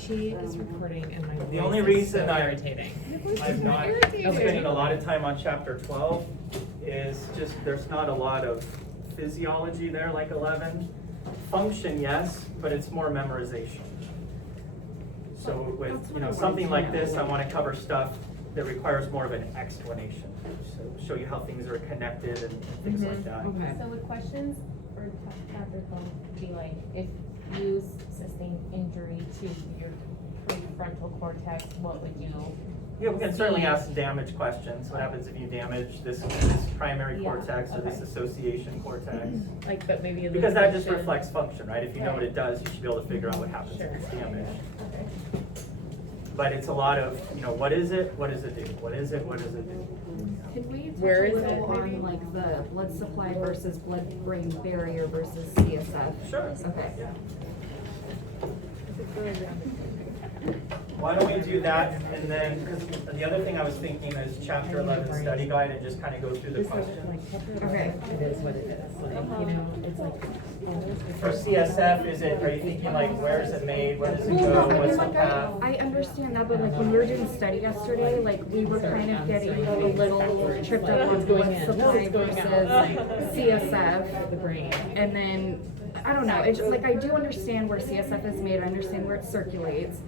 She is recording and my The voice only is reason so I'm irritating. not Okay. spending a lot of time on chapter 12 is just there's not a lot of physiology there like 11. Function, yes, but it's more memorization. So with something like this, I want to cover stuff that requires more of an explanation. So show you how things are connected and things like that. Okay. So would questions for chapter 12 be like, if you sustain injury to your prefrontal cortex, what would you? Yeah, we can certainly ask damage questions. What happens if you damage this primary Yeah, cortex or this okay. association cortex? Like, but maybe. Because that just function- reflects function, right? If you know what it does, you should be able to figure out what happens Sure. if it's damaged. Okay. But it's a lot of, what is it? What does it do? What is it? What does it do? Can we Where touch is a little it? on like the blood supply versus blood-brain barrier versus CSF? Sure. Okay. Yeah. Why don't we do that, and then, because the other thing I was thinking is chapter 11 study guide and just kind of go through the This is questions. like chapter Okay. 11, it is what it is, like, it's like. For CSF, are you thinking like, where is it made? Where does it go? What's the path? I understand that, but like when we were doing study yesterday, like we were kind of getting a little tripped up on It's going blood in. supply It's going out. versus CSF. The brain. And then, I don't know, it's just like I do understand where CSF is made, I understand where it circulates.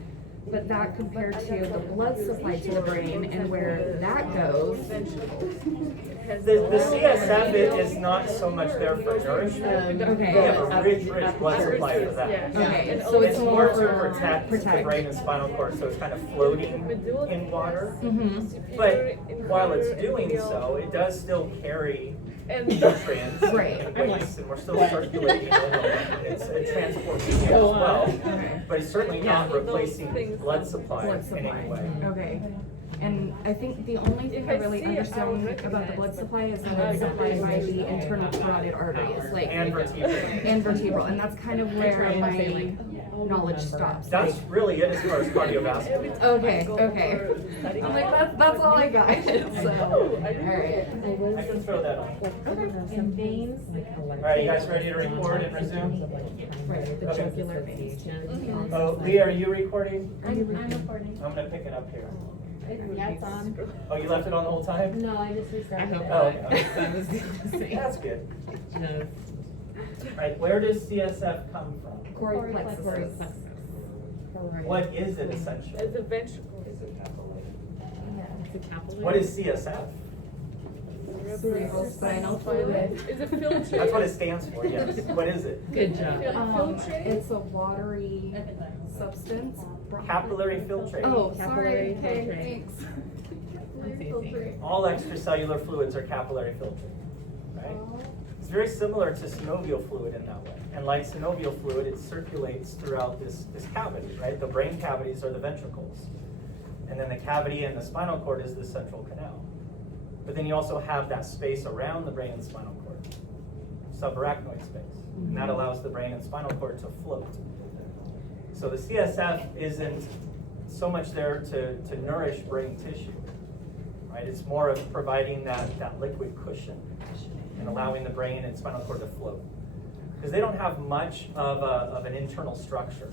But that compared to the blood supply to the brain and where that goes. The CSF is not so much there for nourishment. Okay. We have a rich blood supply for that. Okay, so it's more to for protect the brain and spinal cord, so it's kind of floating in water. Mm-hmm. But while it's doing so, it does still carry nutrients Right. and waste, and we're still circulating it. It's a transport medium as well, Okay. but it's certainly not replacing blood supply Blood in supply. any way. Okay. And I think the only thing I really understand about the blood supply is that it's supplied by the internal carotid arteries, like, And vertebral. and vertebral, and that's kind of where my knowledge stops. That's really it as far as cardiovascular. Okay, okay. I'm like, that's all I got, so, alright. I can throw that on. Some veins, like. All right, you guys ready to record and resume? Right, the Okay. jugular veins. Oh, Leah, are you recording? I'm recording. I'm gonna pick it up here. Yeah, it's on. Oh, you left it on the whole time? No, I just I restarted hope it. Oh, not. okay. I was gonna say. That's good. No. All right, where does CSF come from? Choroid plexus. Right. What is it essentially? It's a ventricle. It's a capillary. What is CSF? Cerebral spinal fluid. Is it filtrate? That's what it stands for, yes. What is it? Good job. It's a watery substance. Capillary filtrate. Oh, Capillary sorry, okay, filtrate. thanks. That's easy. Filtrate. All extracellular fluids are capillary filtrate, right? It's very similar to synovial fluid in that way. And like synovial fluid, it circulates throughout this cavity, right? The brain cavities are the ventricles. And then the cavity in the spinal cord is the central canal. But then you also have that space around the brain and spinal cord, subarachnoid space. And that allows the brain and spinal cord to float. So the CSF isn't so much there to nourish brain tissue, right? It's more of providing that liquid cushion and allowing the brain and spinal cord to float. Because they don't have much of an internal structure,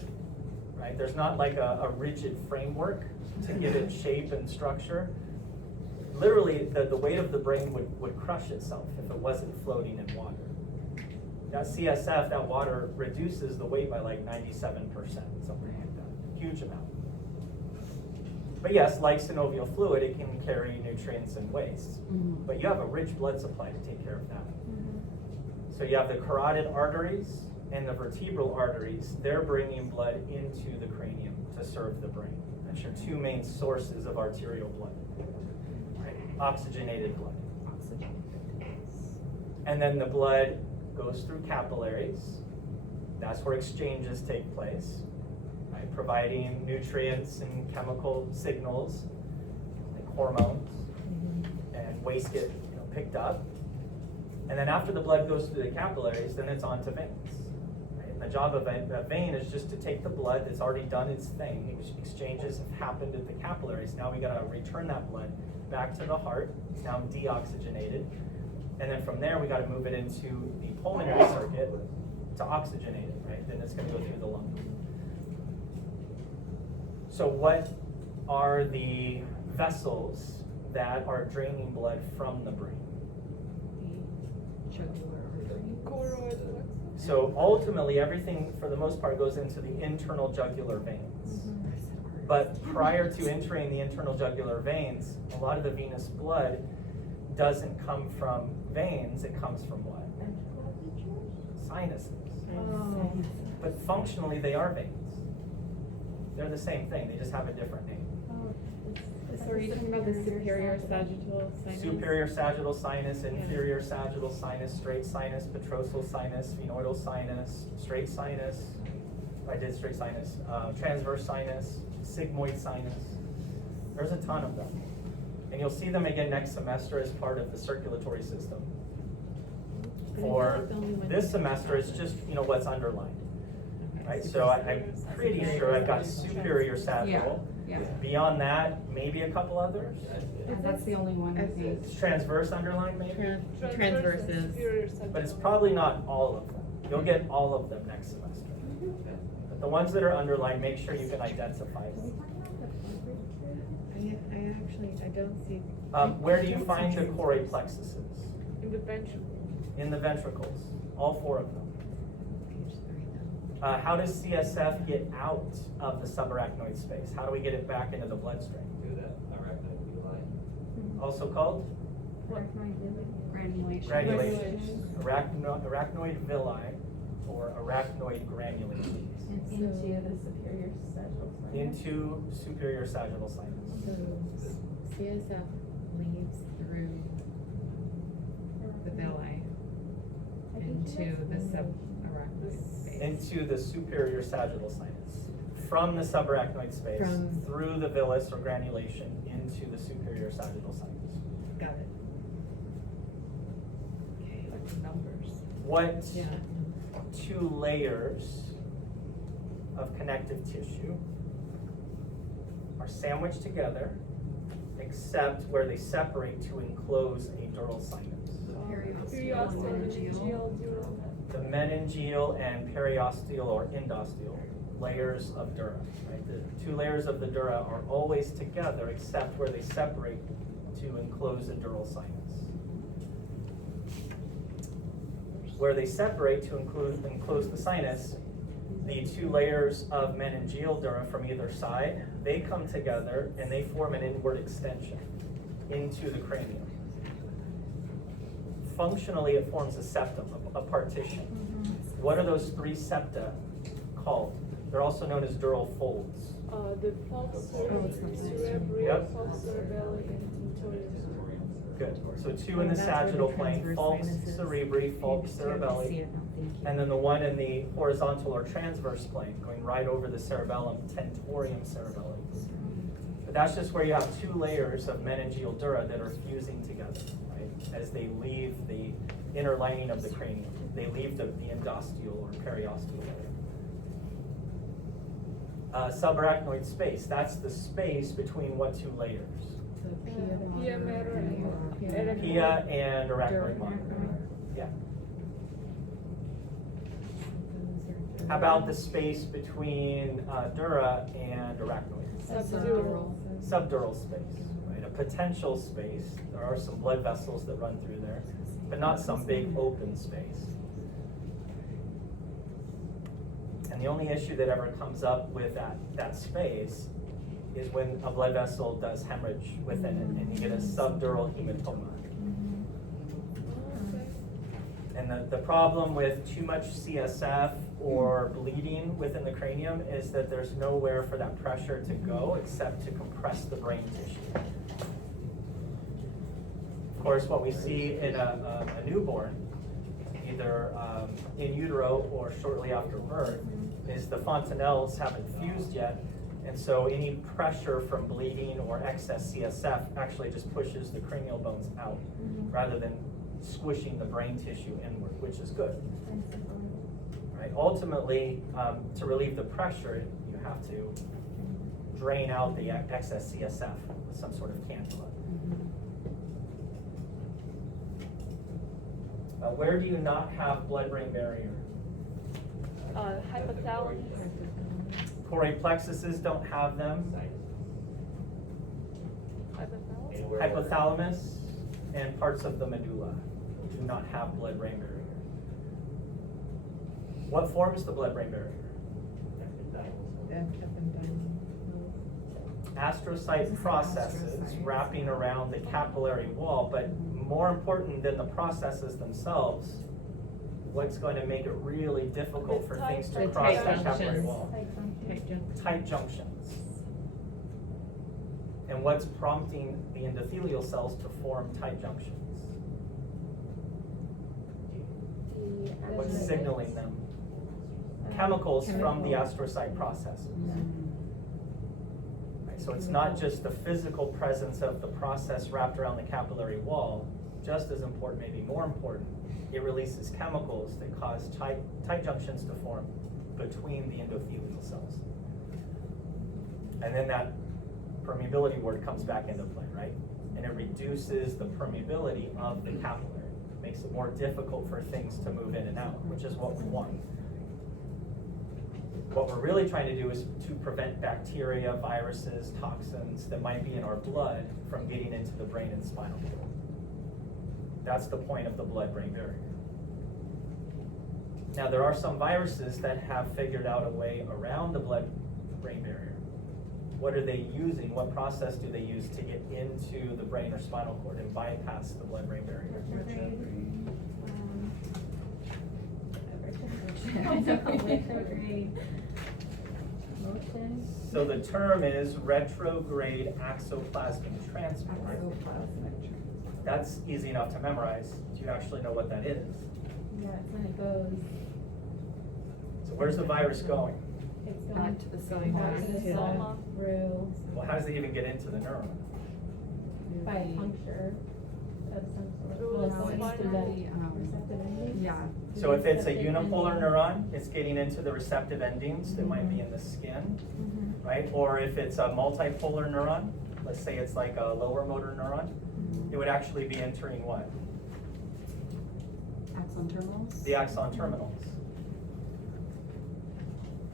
right? There's not like a rigid framework to give it shape and structure. Literally, the weight of the brain would crush itself if it wasn't floating in water. That CSF, that water, reduces the weight by like 97%, something like that. Huge amount. But yes, like synovial fluid, it can carry nutrients and waste. Mhm. But you have a rich blood supply to take care of that. So you have the carotid arteries and the vertebral arteries. They're bringing blood into the cranium to serve the brain. That's your two main sources of arterial blood, right? Oxygenated blood. And then the blood goes through capillaries. That's where exchanges take place, right? Providing nutrients and chemical signals, like hormones, and waste get picked up. And then after the blood goes through the capillaries, then it's on to veins. Right? And the job of a vein is just to take the blood that's already done its thing. Exchanges have happened at the capillaries. Now we gotta return that blood back to the heart. It's now deoxygenated. And then from there, we gotta move it into the pulmonary circuit to oxygenate it, right? Then it's gonna go through the lungs. So what are the vessels that are draining blood from the brain? So ultimately, everything for the most part goes into the internal jugular veins. But prior to entering the internal jugular veins, a lot of the venous blood doesn't come from veins, it comes from what? Sinuses. But functionally, they are veins. They're the same thing, they just have a different name. So are you talking about the superior sagittal sinus? Superior sagittal sinus, inferior sagittal sinus, straight sinus, petrosal sinus, phenoidal sinus, straight sinus, I did straight sinus, transverse sinus, sigmoid sinus. There's a ton of them. And you'll see them again next semester as part of the circulatory system. For this semester, it's just, what's underlined. Right, so I'm pretty sure I've got superior sagittal. Yeah. Beyond that, maybe a couple others. That's the only one I think. Is transverse underlined maybe? Transverses. But it's probably not all of them. You'll get all of them next semester. But the ones that are underlined, make sure you can identify them. I don't see. Where do you find the choroid plexuses? In the ventricle. In the ventricles, all 4 of them. How does CSF get out of the subarachnoid space? How do we get it back into the bloodstream? Do that arachnoid villi. Also called Granulation. granulation. Arachnoid villi or arachnoid granulation. Into the superior sagittal sinus. Into superior sagittal sinus. So CSF leaves through the villi into the subarachnoid space. Into the superior sagittal sinus. From the subarachnoid space, through the villus or granulation, into the superior sagittal sinus. Got it. Okay, like the numbers. What Yeah. 2 layers of connective tissue are sandwiched together, except where they separate to enclose a dural sinus? The meningeal and periosteal or endosteal layers of dura. Right? The 2 layers of the dura are always together except where they separate to enclose a dural sinus. Where they separate to enclose the sinus, the 2 layers of meningeal dura from either side, they come together and they form an inward extension into the cranium. Functionally, it forms a septum, a partition. What are those 3 septa called? They're also known as dural folds. The falx cerebri, Yep. falx cerebelli, and tentorius. Good. So 2 in the sagittal plane, falx cerebri, falx cerebelli, and then the one in the horizontal or transverse plane, going right over the cerebellum, tentorium cerebelli. But that's just where you have 2 layers of meningeal dura that are fusing together, right? As they leave the inner lining of the cranium, they leave the endosteal or periosteal layer. Subarachnoid space, that's the space between what 2 layers? Pia mater and Pia and arachnoid minor. Yeah. How about the space between dura and arachnoid? subdural. Subdural space, right? A potential space. There are some blood vessels that run through there, but not some big open space. And the only issue that ever comes up with that space is when a blood vessel does hemorrhage within it and you get a subdural hematoma. And the problem with too much CSF or bleeding within the cranium is that there's nowhere for that pressure to go except to compress the brain tissue. Of course, what we see in a newborn, either in utero or shortly after birth, is the fontanelles haven't fused yet, and so any pressure from bleeding or excess CSF actually just pushes the cranial bones out rather than squishing the brain tissue inward, which is good. Right? Ultimately, to relieve the pressure, you have to drain out the excess CSF with some sort of cannula. Where do you not have blood-brain barrier? Hypothalamus. Choroid plexuses don't have them. Hypothalamus? Hypothalamus and parts of the medulla do not have blood-brain barrier. What forms the blood-brain barrier? Astrocyte processes wrapping around the capillary wall, but more important than the processes themselves, what's going to make it really difficult for things to The cross tight that capillary junctions. wall? Tight junctions. And what's prompting the endothelial cells to form tight junctions? What's signaling them? Chemicals from the astrocyte processes. Right, so it's not just the physical presence of the process wrapped around the capillary wall, just as important, maybe more important, it releases chemicals that cause tight junctions to form between the endothelial cells. And then that permeability word comes back into play, right? And it reduces the permeability of the capillary, makes it more difficult for things to move in and out, which is what we want. What we're really trying to do is to prevent bacteria, viruses, toxins that might be in our blood from getting into the brain and spinal cord. That's the point of the blood-brain barrier. Now, there are some viruses that have figured out a way around the blood-brain barrier. What are they using? What process do they use to get into the brain or spinal cord and bypass the blood-brain barrier? So the term is retrograde axoplasmic transport. That's easy enough to memorize. Do you actually know what that is? Yeah, it's when it goes, So where's the virus going? it's Back going to the Going soma. back to the to soma, through, Well, how does it even get into the neuron? by a puncture of some sort. Through Well, the going spinal through that cord. receptive ending. Yeah. So if it's a unipolar neuron, it's getting into the receptive endings that might be in the skin, right? Or if it's a multipolar neuron, let's say it's like a lower motor neuron, it would actually be entering what? Axon terminals? The axon terminals.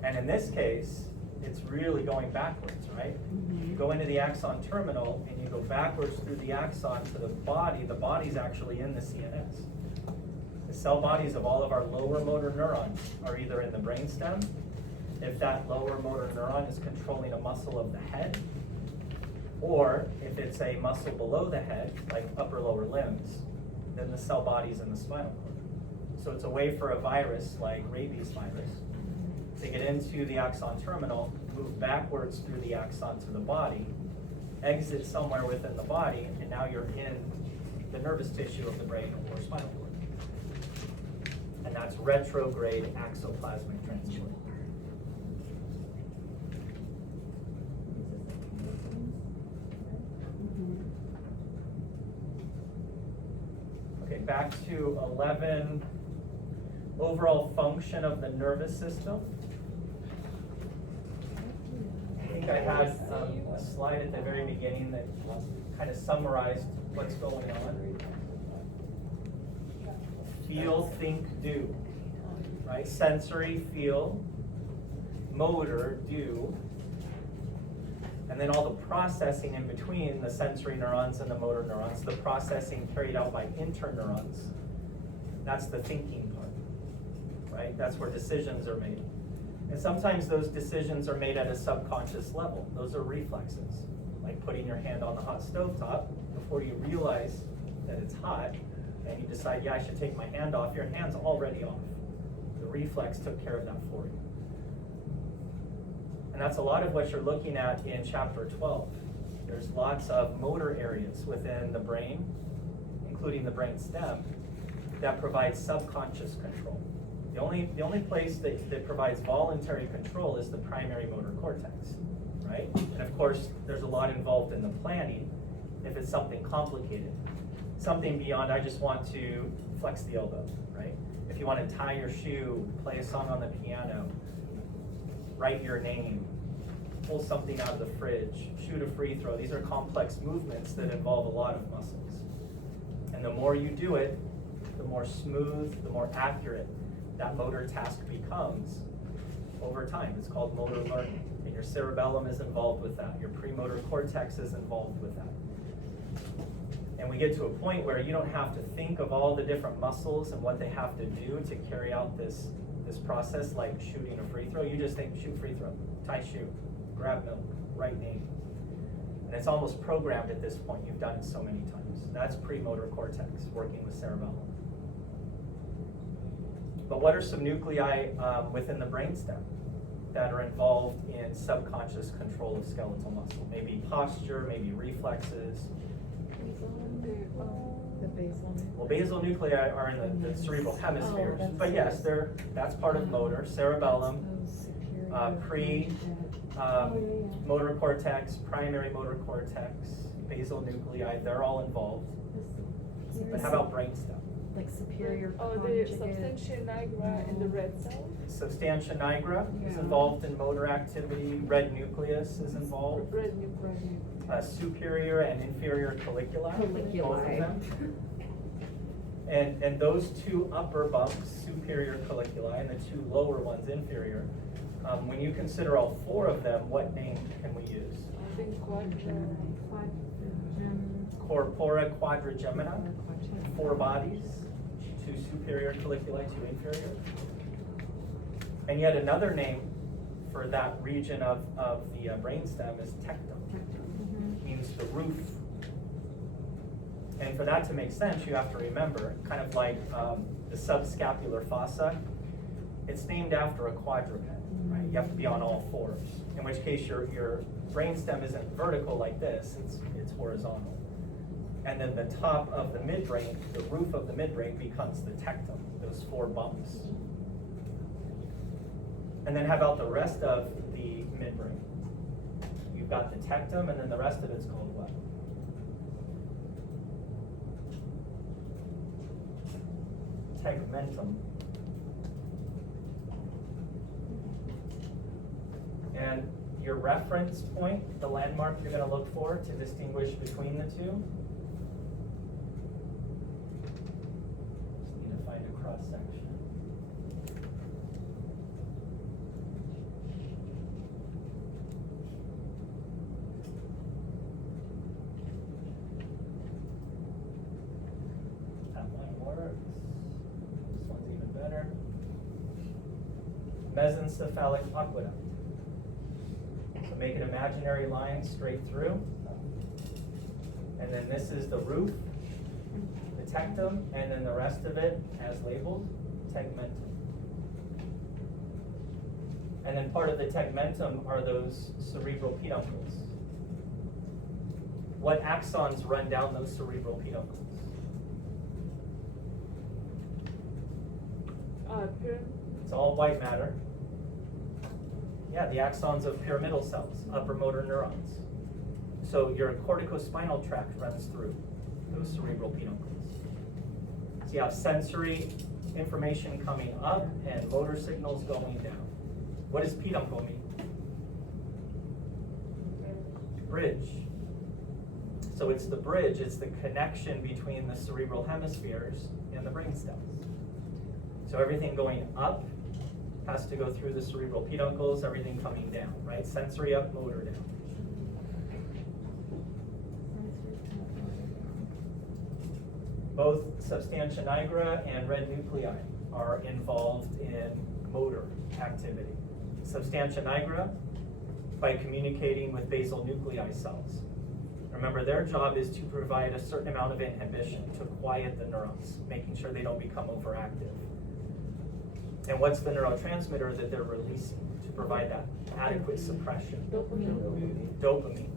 And in this case, it's really going backwards, right? You go into the axon terminal and you go backwards through the axon to the body's actually in the CNS. The cell bodies of all of our lower motor neurons are either in the brainstem, if that lower motor neuron is controlling a muscle of the head, or if it's a muscle below the head, like upper lower limbs, then the cell body's in the spinal cord. So it's a way for a virus like rabies virus to get into the axon terminal, move backwards through the axon to the body, exit somewhere within the body, and now you're in the nervous tissue of the brain or spinal cord. And that's retrograde axoplasmic transport. Okay, back to 11, overall function of the nervous system. I think I had a slide at the very beginning that kind of summarized what's going on. Feel, think, do, right? Sensory, feel, motor, do, and then all the processing in between the sensory neurons and the motor neurons, the processing carried out by interneurons. That's the thinking part, right? That's where decisions are made. And sometimes those decisions are made at a subconscious level. Those are reflexes, like putting your hand on the hot stovetop before you realize that it's hot, and you decide, yeah, I should take my hand off. Your hand's already off. The reflex took care of that for you. And that's a lot of what you're looking at in chapter 12. There's lots of motor areas within the brain, including the brain stem, that provide subconscious control. The only place that provides voluntary control is the primary motor cortex, right? And of course, there's a lot involved in the planning if it's something complicated. Something beyond, I just want to flex the elbow, right? If you want to tie your shoe, play a song on the piano, write your name, pull something out of the fridge, shoot a free throw. These are complex movements that involve a lot of muscles. And the more you do it, the more smooth, the more accurate that motor task becomes. over time. It's called motor learning. And your cerebellum is involved with that. Your premotor cortex is involved with that. And we get to a point where you don't have to think of all the different muscles and what they have to do to carry out this process, like shooting a free throw. You just think, shoot free throw, tie shoe, grab milk, write name. And it's almost programmed at this point. You've done it so many times. That's premotor cortex working with cerebellum. But what are some nuclei within the brainstem that are involved in subconscious control of skeletal muscle? Maybe posture, maybe reflexes. The basal. Well, basal nuclei are in the cerebral hemispheres, but yes, that's part of motor, cerebellum, motor cortex, primary motor cortex, basal nuclei, they're all involved. But how about brainstem? Like superior Oh, the conjugate. substantia nigra in the red cell. Substantia nigra is Yeah. involved in motor activity, red nucleus is involved, Red nucleus. superior and inferior colliculi, both of Colliculi. them. And those two upper bumps, superior colliculi, and the two lower ones, inferior, when you consider all four of them, what name can we use? I think Corpora quadrigemina, four bodies, two superior colliculi, two inferior. And yet another name for that region of the brainstem is tectum, means the roof. And for that to make sense, you have to remember, kind of like the subscapular fossa, it's named after a quadruped, right? You have to be on all fours, in which case your brainstem isn't vertical like this, it's horizontal. And then the top of the midbrain, the roof of the midbrain becomes the tectum, those four bumps. And then how about the rest of the midbrain? You've got the tectum, and then the rest of it's called what? Tegmentum. And your reference point, the landmark you're going to look for to distinguish between the two. Just need to find a cross section. That line works. This one's even better. Mesencephalic aqueduct. So make an imaginary line straight through. And then this is the roof, the tectum, and then the rest of it, as labeled, tegmentum. And then part of the tegmentum are those cerebral peduncles. What axons run down those cerebral peduncles? It's all white matter. Yeah, the axons of pyramidal cells, upper motor neurons. So your corticospinal tract runs through those cerebral peduncles. So you have sensory information coming up and motor signals going down. What does peduncle mean? Bridge. So it's the bridge, it's the connection between the cerebral hemispheres and the brainstem. So everything going up has to go through the cerebral peduncles, everything coming down, right? Sensory up, motor down. Both substantia nigra and red nuclei are involved in motor activity. Substantia nigra by communicating with basal nuclei cells. Remember, their job is to provide a certain amount of inhibition to quiet the neurons, making sure they don't become overactive. And what's the neurotransmitter that they're releasing to provide that adequate suppression? Dopamine.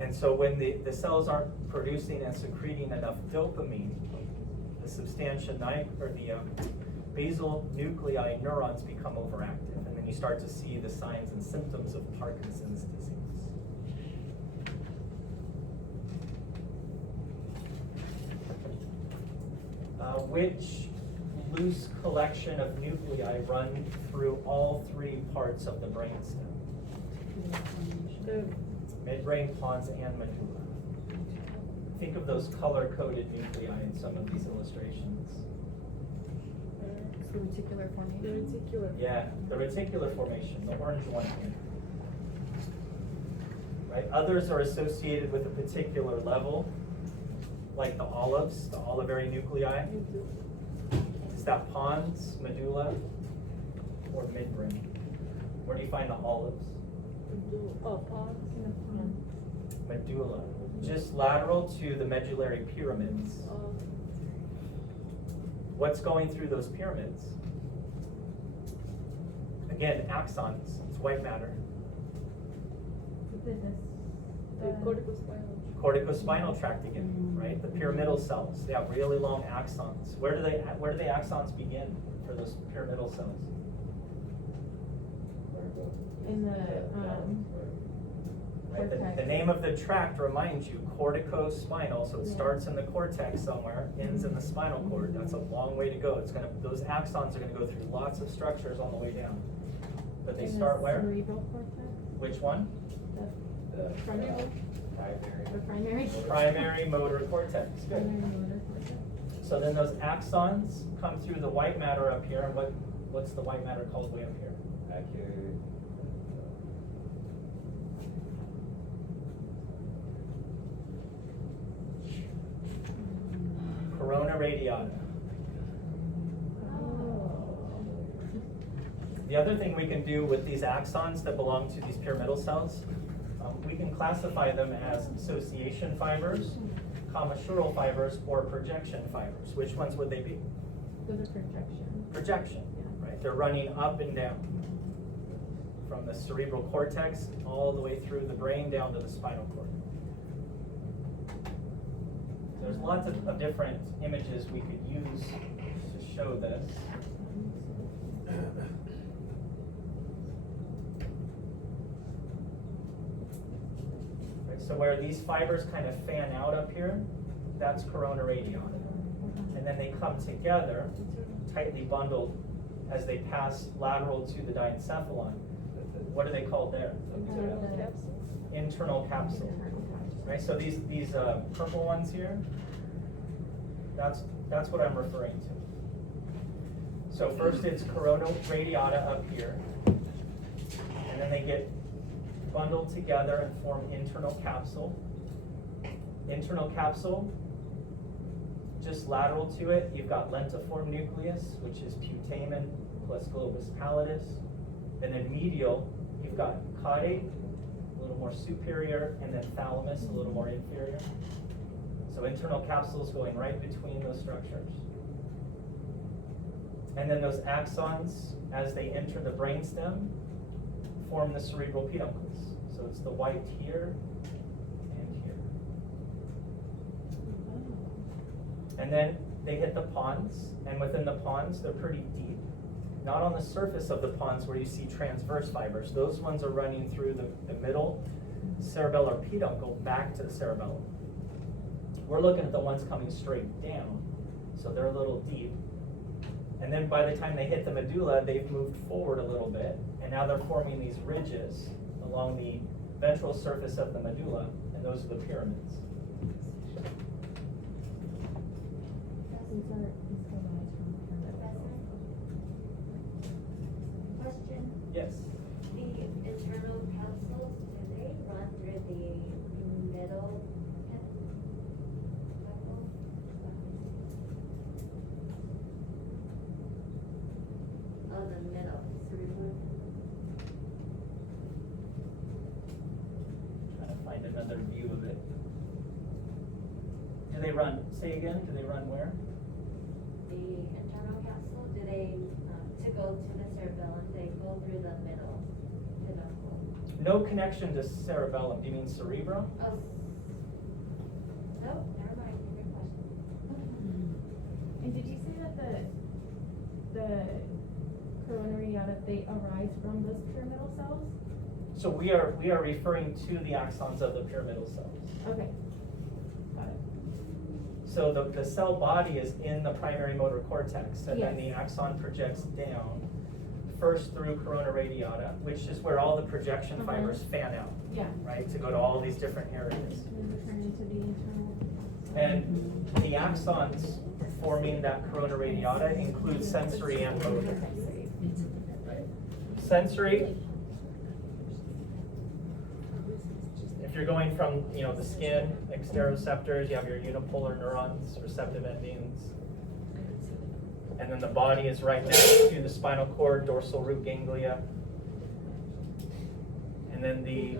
And so when the cells aren't producing and secreting enough dopamine, the substantia nigra, or the basal nuclei neurons become overactive, and then you start to see the signs and symptoms of Parkinson's disease. Which loose collection of nuclei run through all three parts of the brainstem? Midbrain, pons, and medulla. Think of those color-coded nuclei in some of these illustrations. The reticular The formation. reticular. Yeah, the reticular formation, the orange one here. Right, others are associated with a particular level, like the olives, the olivary nuclei. Is that pons, medulla, or midbrain? Where do you find the olives? Pons. Medulla, just lateral to the medullary pyramids. What's going through those pyramids? Again, axons, it's white matter. The corticospinal. Corticospinal tract again, right? The pyramidal cells, they have really long axons. Where do the axons begin for those pyramidal cells? In the, Right, the name of the tract reminds you, corticospinal, so it starts in the cortex somewhere, ends in the spinal cord. That's a long way to go. Those axons are gonna go through lots of structures on the way down. But they start where? Cerebral cortex, Which one? the frontal, Primary. the primary. Primary motor cortex. Good. Primary motor cortex. So then those axons come through the white matter up here, and what's the white matter called way up here? Accurate. Corona radiata. The other thing we can do with these axons that belong to these pyramidal cells, we can classify them as association fibers, commissural fibers, or projection fibers. Which ones would they be? Those are projection. Projection, right? They're running up and down from the cerebral cortex all the way through the brain down to the spinal cord. There's lots of different images we could use to show this. Right, so where these fibers kind of fan out up here, that's corona radiata. And then they come together, tightly bundled, as they pass lateral to the diencephalon. What are they called there? Internal capsule. Right, so these purple ones here, that's what I'm referring to. So first it's coronal radiata up here, and then they get bundled together and form internal capsule. Internal capsule, just lateral to it, you've got lentiform nucleus, which is putamen plus globus pallidus. And then medial, you've got caudate, a little more superior, and then thalamus, a little more inferior. So internal capsules going right between those structures. And then those axons, as they enter the brainstem, form the cerebral peduncles. So it's the white here and here. And then they hit the pons, and within the pons, they're pretty deep. Not on the surface of the pons where you see transverse fibers. Those ones are running through the middle cerebellar peduncle back to the cerebellum. We're looking at the ones coming straight down, so they're a little deep. And then by the time they hit the medulla, they've moved forward a little bit, and now they're forming these ridges along the ventral surface of the medulla, and those are the pyramids. These are lines from the pyramid. Question, Yes. the internal capsules, do they run through the middle peduncle? Oh, the middle, cerebral. Trying to find another view of it. Do they run, say again, do they run where? The internal capsule, do they, to go to the cerebellum, they go through the middle peduncle? No connection to cerebellum, do you mean cerebrum? Oh. Nope, never mind, different question. And did you say that the coronary radiata, they arise from those pyramidal cells? So we are referring to the axons of the pyramidal cells. Okay, got it. So the cell body is in the primary motor cortex, and then the Yes. axon projects down, first through corona radiata, which is where all the projection fibers fan out, Yeah. right, to go to all these different areas. And then return into the internal. And the axons forming that corona radiata include sensory and motor. Sensory, if you're going from, the skin, exteroceptors, you have your unipolar neurons, receptive endings. And then the body is right next to the spinal cord, dorsal root ganglia. And then the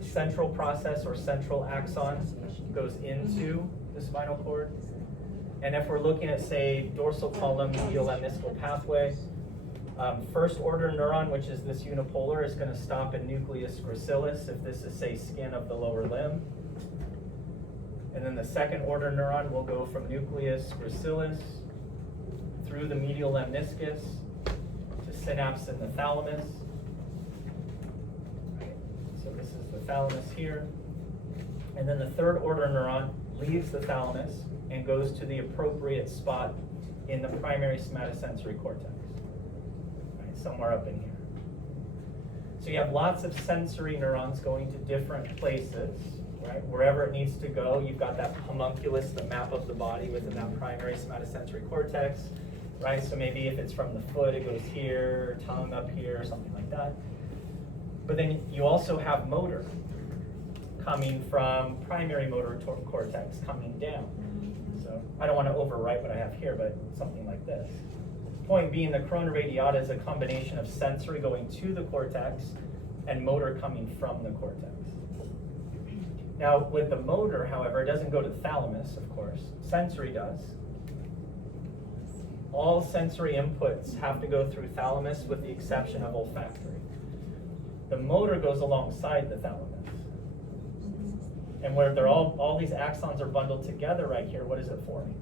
central process or central axon goes into the spinal cord. And if we're looking at, say, dorsal column, medial lemniscal pathway, first order neuron, which is this unipolar, is going to stop in nucleus gracilis if this is, say, skin of the lower limb. And then the second order neuron will go from nucleus gracilis through the medial lemniscus to synapse in the thalamus. So this is the thalamus here. And then the third order neuron leaves the thalamus and goes to the appropriate spot in the primary somatosensory cortex, right, somewhere up in here. So you have lots of sensory neurons going to different places, right? Wherever it needs to go, you've got that homunculus, the map of the body within that primary somatosensory cortex, right? So maybe if it's from the foot, it goes here, tongue up here, or something like that. But then you also have motor coming from primary motor cortex coming down. So I don't want to overwrite what I have here, but something like this. Point being, the corona radiata is a combination of sensory going to the cortex and motor coming from the cortex. Now, with the motor, however, it doesn't go to the thalamus, of course. Sensory does. All sensory inputs have to go through thalamus with the exception of olfactory. The motor goes alongside the thalamus. And where they're all these axons are bundled together right here, what is it forming?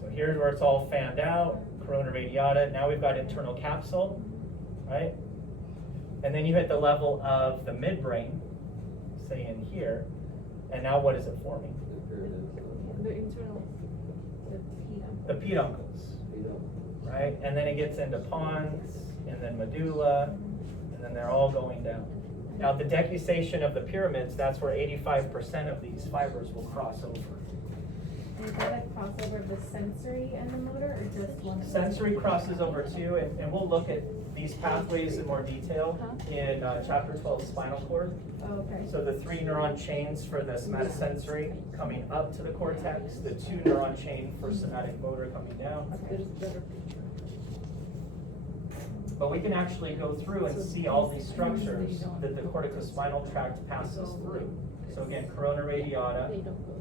So here's where it's all fanned out, corona radiata. Now we've got internal capsule, right? And then you hit the level of the midbrain, say in here, and now what is it forming? The internal, The peduncles, right? And then it gets into pons, and then medulla, and then they're all going down. Now the decussation of the pyramids, that's where 85% of these fibers will cross over. And is that a crossover of the sensory and the motor, or just one? Sensory crosses over too, and we'll look at these pathways in more detail in chapter 12, spinal cord. Oh, okay. So the 3 neuron chains for the somatosensory coming up to the cortex, the 2 neuron chain for somatic motor coming down. There's better picture. But we can actually go through and see all these structures that the corticospinal tract passes through. So again, corona radiata,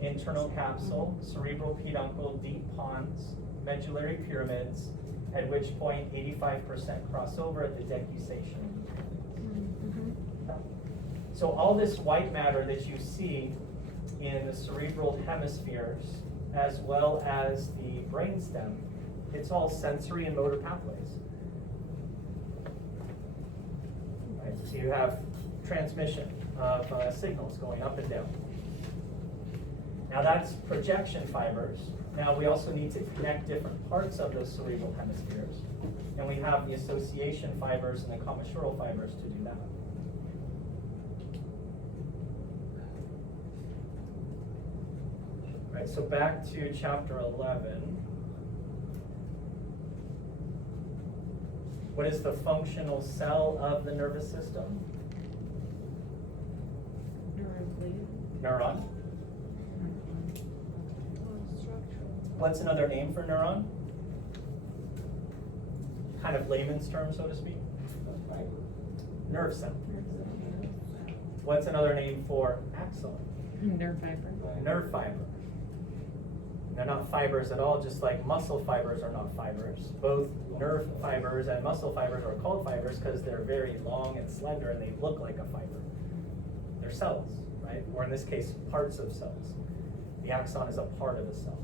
internal capsule, cerebral peduncle, deep pons, medullary pyramids, at which point 85% cross over at the decussation. So all this white matter that you see in the cerebral hemispheres, as well as the brainstem, it's all sensory and motor pathways. Right? So you have transmission of signals going up and down. Now that's projection fibers. Now we also need to connect different parts of those cerebral hemispheres. And we have the association fibers and the commissural fibers to do that. Right, so back to chapter 11. What is the functional cell of the nervous system? Neuron. What's another name for neuron? Kind of layman's term, so to speak. Nerve cell. What's another name for axon? nerve fiber. Nerve fiber. They're not fibers at all, just like muscle fibers are not fibers. Both nerve fibers and muscle fibers are called fibers because they're very long and slender and they look like a fiber. They're cells, right? Or in this case, parts of cells. The axon is a part of a cell.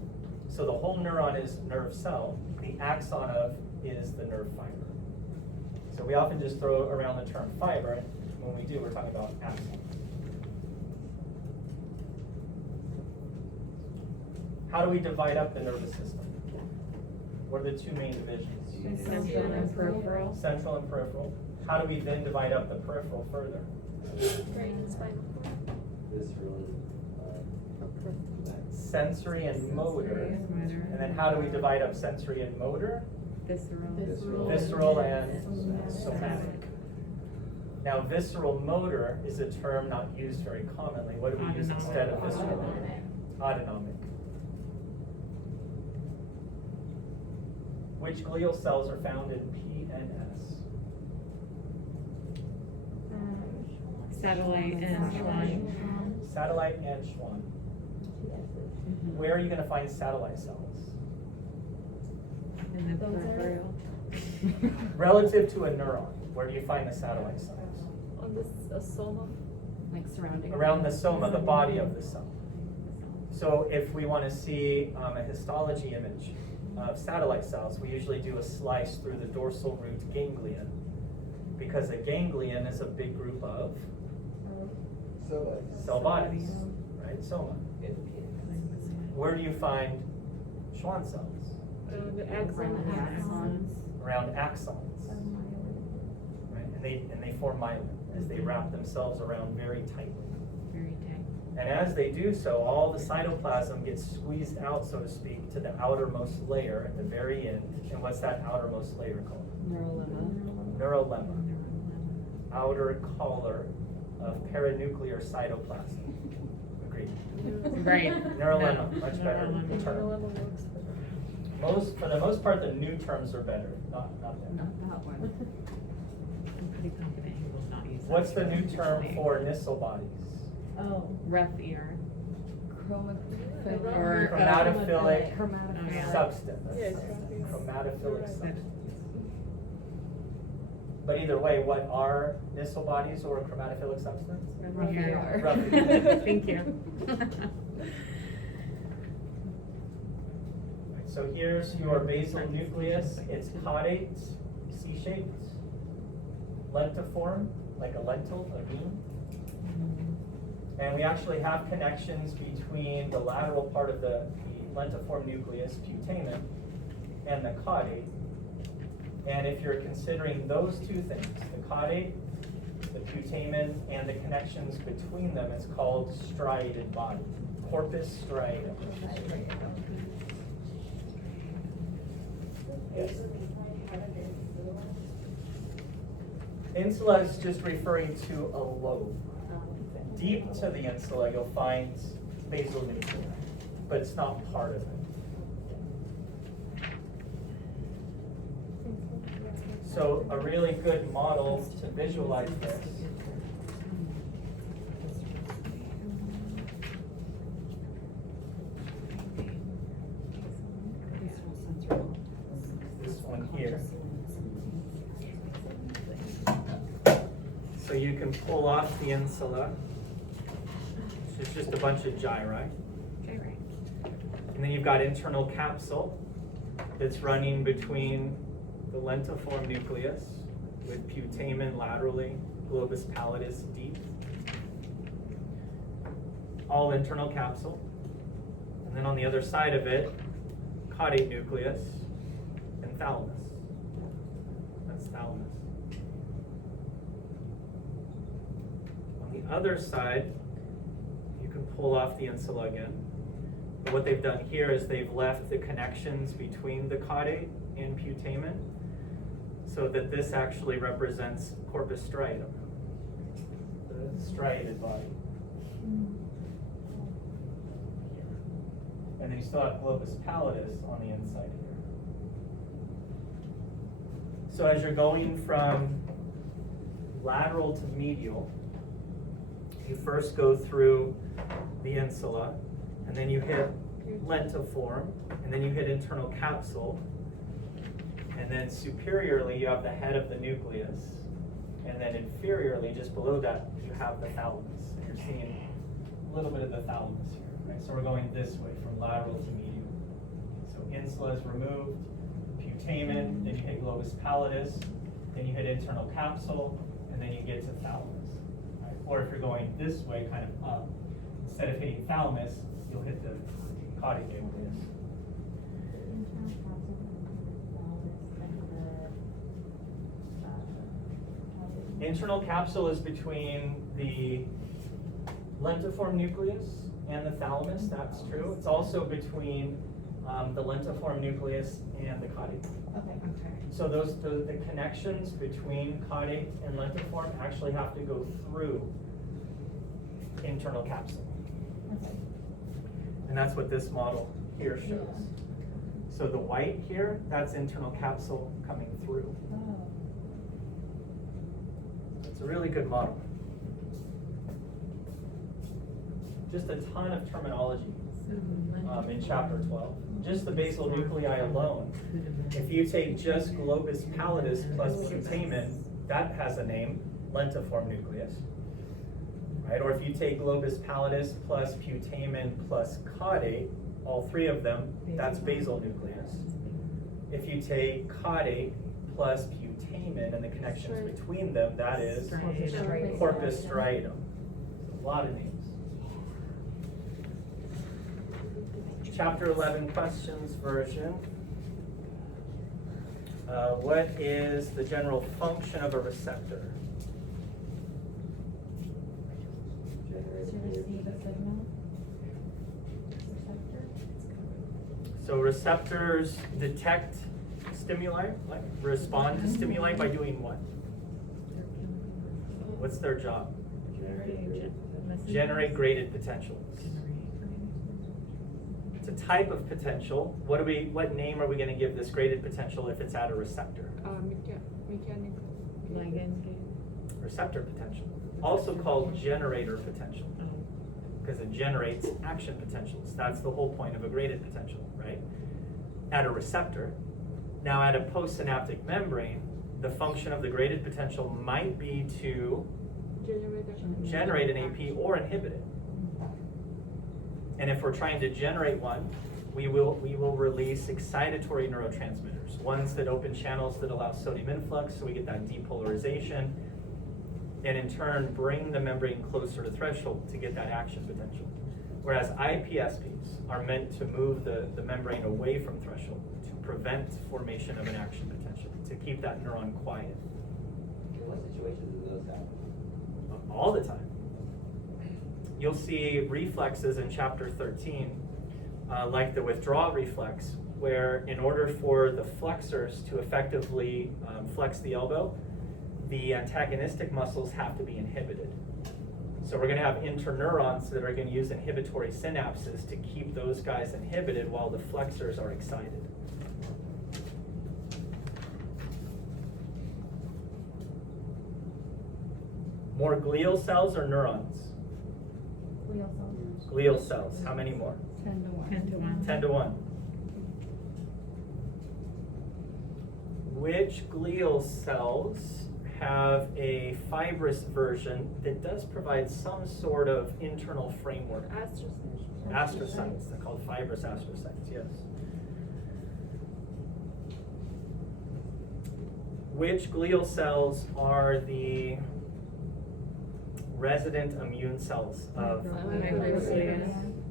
So the whole neuron is nerve cell. The axon of is the nerve fiber. So we often just throw around the term fiber, and when we do, we're talking about axon. How do we divide up the nervous system? What are the 2 main divisions? Central and peripheral. Central and peripheral. How do we then divide up the peripheral further? Brain and spinal cord. visceral, sensory and motor. And then how do we divide up sensory and motor? Visceral and somatic. Now, visceral motor is a term not used very commonly. What do we use instead of visceral? Autonomic. Which glial cells are found in P and S? Satellite and Schwann. Satellite and Schwann. Where are you going to find satellite cells? In the peripheral. Relative to a neuron, where do you find the satellite cells? On this soma. Like surrounding. Around the soma, the body of the cell. So if we want to see a histology image of satellite cells, we usually do a slice through the dorsal root ganglion, because a ganglion is a big group of cell bodies, right? Soma. Where do you find Schwann cells? The axon. Around axons, right? And they form myelin as they wrap themselves around very tightly. Very tight. And as they do so, all the cytoplasm gets squeezed out, so to speak, to the outermost layer at the very end. And what's that outermost layer called? Neurolemma. Outer collar of paranuclear cytoplasm. Agreed. Right. Neurolemma, much better Neurolemma. term. For the most part, the new terms are better, not better. That one. I'm pretty confident he will not use that. What's the new term for Nissl bodies? Oh. Rough ear. Or, Chromatophilic Oh, yeah. substance. Yes. Chromatophylic substance. But either way, what are Nissl bodies or chromatophilic substance? Rough ear. Rough ear. Thank you. So here's your basal nucleus. It's caudate, C-shaped, lentiform, like a lentil, a bean. And we actually have connections between the lateral part of the lentiform nucleus, putamen, and the caudate. And if you're considering those two things, the caudate, the putamen, and the connections between them, it's called striated body, corpus striatum. Yes. Insula is just referring to a lobe. Deep to the insula, you'll find basal nuclei, but it's not part of it. So a really good model to visualize this this one here. So you can pull off the insula. It's just a bunch of gyri. And then you've got internal capsule that's running between the lentiform nucleus with putamen laterally, globus pallidus deep. All internal capsule. And then on the other side of it, caudate nucleus and thalamus. That's thalamus. On the other side, you can pull off the insula again. But what they've done here is they've left the connections between the caudate and putamen so that this actually represents corpus striatum, the striated body. And then you still have globus pallidus on the inside here. So as you're going from lateral to medial, you first go through the insula, and then you hit lentiform, and then you hit internal capsule, and then superiorly you have the head of the nucleus, and then inferiorly, just below that, you have the thalamus. And you're seeing a little bit of the thalamus here, right? So we're going this way, from lateral to medial. So insula is removed, putamen, then you hit globus pallidus, then you hit internal capsule, and then you get to thalamus. Right? Or if you're going this way, kind of up, instead of hitting thalamus, you'll hit the caudate nucleus. Internal capsule is between the lentiform nucleus and the thalamus, that's true. It's also between the lentiform nucleus and the caudate. Okay. So the connections between caudate and lentiform actually have to go through internal capsule. Okay. And that's what this model here shows. So the white here, that's internal capsule coming through. Oh. It's a really good model. Just a ton of terminology in chapter 12. Just the basal nuclei alone. If you take just globus pallidus plus putamen, that has a name, lentiform nucleus. Right? Or if you take globus pallidus plus putamen plus caudate, all three of them, that's basal nucleus. If you take caudate plus putamen and the connections between them, that is corpus striatum. A lot of names. Chapter 11 questions version. What is the general function of a receptor? To receive a signal. Receptor. So receptors detect stimuli, like respond to stimuli by doing what? What's their job? Generate graded potentials. It's a type of potential. What name are we going to give this graded potential if it's at a receptor? Mechanical. Receptor potential. Also called generator potential, because it generates action potentials. That's the whole point of a graded potential, right? At a receptor. Now at a postsynaptic membrane, the function of the graded potential might be to generate an AP or inhibit it. And if we're trying to generate one, we will release excitatory neurotransmitters, ones that open channels that allow sodium influx, so we get that depolarization, and in turn bring the membrane closer to threshold to get that action potential. Whereas IPSPs are meant to move the membrane away from threshold to prevent formation of an action potential, to keep that neuron quiet. In what situations do those happen? All the time. You'll see reflexes in chapter 13, like the withdrawal reflex, where in order for the flexors to effectively flex the elbow, the antagonistic muscles have to be inhibited. So we're going to have interneurons that are going to use inhibitory synapses to keep those guys inhibited while the flexors are excited. More glial cells or neurons? Glial cells. Glial cells. How many more? 10 to 1. 10 to 1. 10 to 1. Which glial cells have a fibrous version that does provide some sort of internal framework? Astrocytes. They're called fibrous astrocytes, yes. Which glial cells are the resident immune cells of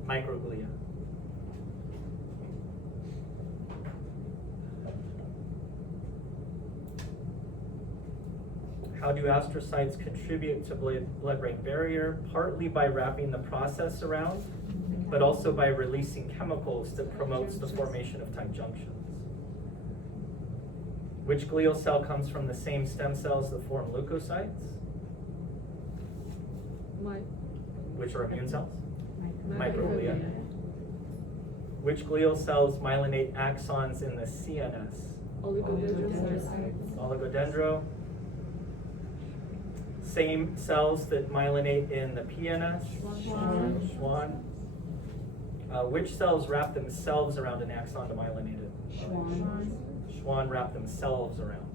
microglia? How do astrocytes contribute to blood-brain barrier? Partly by wrapping the process around, but also by releasing chemicals that promotes the formation of tight junctions. Which glial cell comes from the same stem cells that form leukocytes? Which are immune cells? Microglia. Which glial cells myelinate axons in the CNS? Oligodendro. Same cells that myelinate in the PNS? Schwann. Which cells wrap themselves around an axon to myelinate it? Schwann wrap themselves around.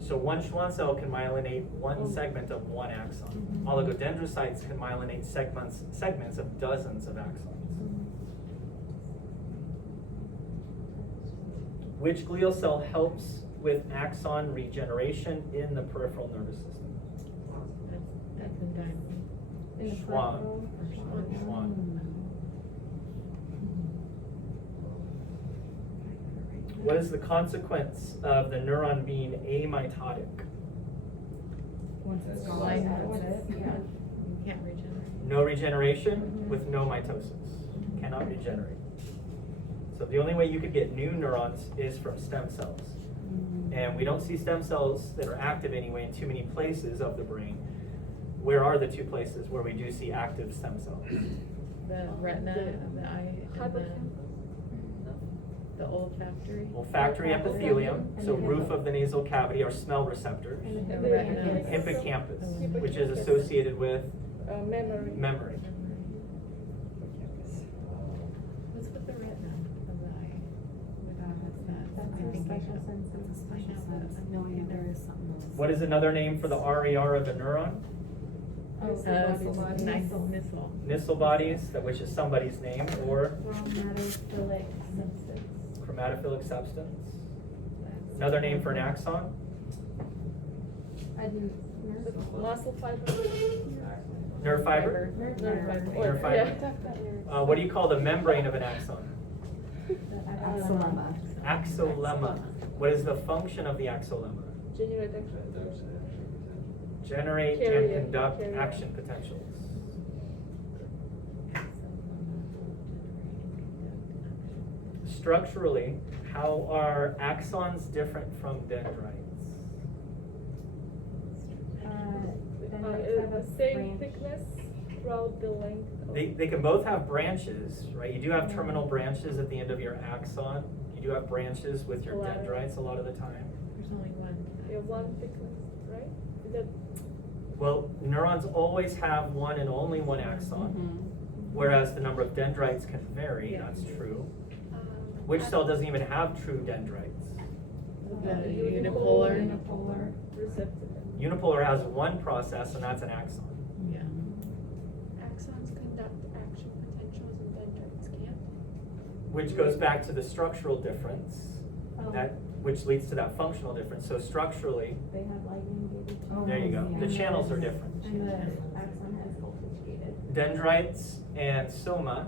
So one Schwann cell can myelinate one segment of one axon. Oligodendrocytes can myelinate segments of dozens of axons. Which glial cell helps with axon regeneration in the peripheral nervous system? Schwann. Schwann. What is the consequence of the neuron being amitotic? Once it's gone, that's it. Can't regenerate. No regeneration with no mitosis. Cannot regenerate. So the only way you could get new neurons is from stem cells. And we don't see stem cells that are active anyway in too many places of the brain. Where are the two places where we do see active stem cells? The retina of the eye and the olfactory. Olfactory epithelium, so roof of the nasal cavity, are smell receptors. The retina. Hippocampus, which is associated with Memory. memory. What's with the retina of the eye? What's that? That's I our think special I sense. It's a special sense, knowing there is something else. What is another name for the RER of the neuron? Nissel. Nissel bodies, that which is somebody's name, or Chromatophilic substance. chromatophilic substance. Another name for an axon? I didn't. Muscle fiber. Nerve fiber? Nerve fiber. Nerve fiber. What do you call the membrane of an axon? Axolema. Axolemma. What is the function of the axolemma? Generate action. Generate Carry and conduct carry action potentials. Structurally, how are axons different from dendrites? Dendrites have a Same branch. thickness throughout the length. of- They can both have branches, right? You do have terminal branches at the end of your axon. You do have branches with your Collateral. dendrites a lot of the time. There's only one. Yeah, one thickness, right? Is that Well, neurons always have one and only one axon, whereas the number of dendrites can vary. Yeah. That's true. Which cell doesn't even have true dendrites? The unipolar. Unipolar. receptive? Unipolar has one process, and that's an axon. Yeah. Axons conduct action potentials and dendrites can't. Which goes back to the structural difference, Oh. which leads to that functional difference. So structurally, They have ligand gated. Oh, there you go. yeah. The channels are different. And the axon has voltage gated. Dendrites and soma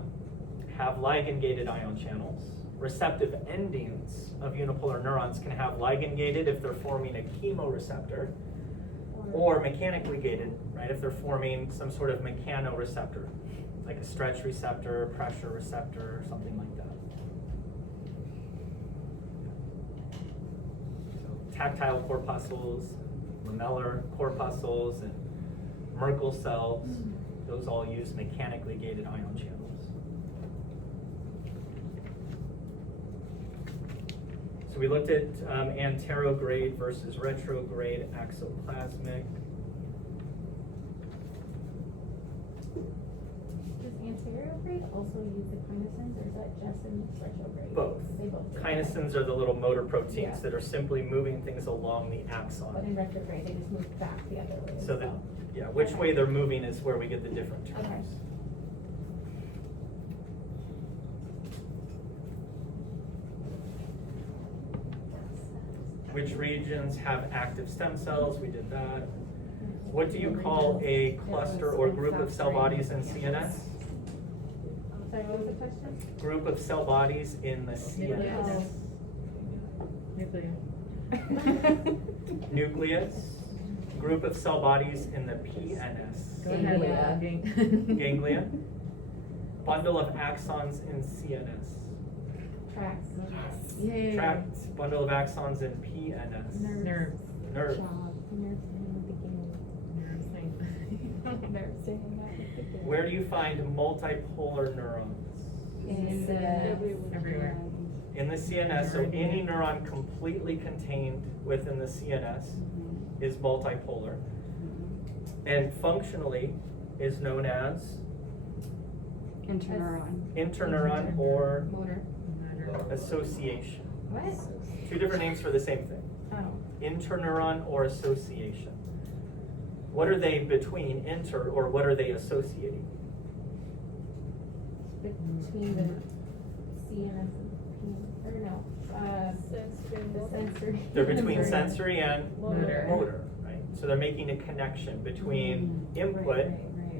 have ligand-gated ion channels. Receptive endings of unipolar neurons can have ligand-gated if they're forming a chemoreceptor, or mechanically gated, right, if they're forming some sort of mechanoreceptor, like a stretch receptor, pressure receptor, or something like that. So, tactile corpuscles, lamellar corpuscles, and Merkel cells, those all use mechanically gated ion channels. So we looked at anterograde versus retrograde axoplasmic. Does anterograde also use the kinesins, or is that just in retrograde? Both. They both do. Kinesins are the little motor proteins Yeah. that are simply moving things along the But in axon. retrograde, they just move back the other way as So that, well. yeah, which way they're moving is where we get the different terms. Okay. Which regions have active stem cells? We did that. What do you call a cluster or group of cell bodies in CNS? Sorry, what was the question? Group of cell bodies in the CNS. Nuclear. Nucleus. Group of cell bodies in the PNS. Go ahead. Gang- Ganglia. Bundle of axons in CNS. Tracks. Yay. Tract, bundle of axons in PNS. Nerves. Nerve. Nerves in the beginning. Nerves. Where do you find multipolar neurons? In the. Everywhere. In the CNS, so any neuron completely contained within the CNS is multipolar. And functionally is known as Interneuron. interneuron or Motor. association. What? Two different names for the same thing. Oh. Interneuron or association. What are they between inter, or what are they associating? Between the CNS and P, or no, Sensory and the motor. sensory. They're between sensory and Motor. motor, right? So they're making a connection between input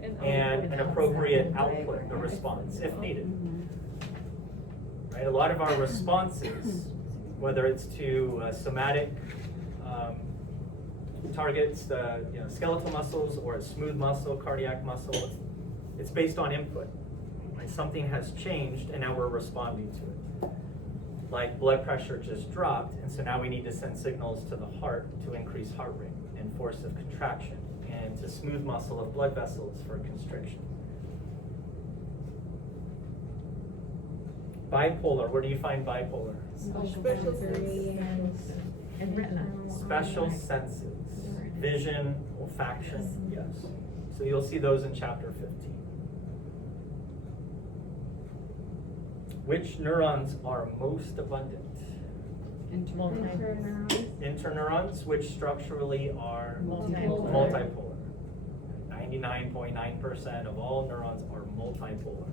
And and an appropriate Right, output, right, a right. response, if needed. Right, a lot of our responses, whether it's to somatic targets the skeletal muscles or it's smooth muscle, cardiac muscle. It's based on input. Right? Something has changed and now we're responding to it. Like blood pressure just dropped, and so now we need to send signals to the heart to increase heart rate and force of contraction, and to smooth muscle of blood vessels for constriction. Bipolar, where do you find bipolar? Special sensory and retina. Special senses, vision, olfaction, yes. So you'll see those in chapter 15. Which neurons are most abundant? Interneurons, which structurally are multipolar. 99.9% of all neurons are multipolar.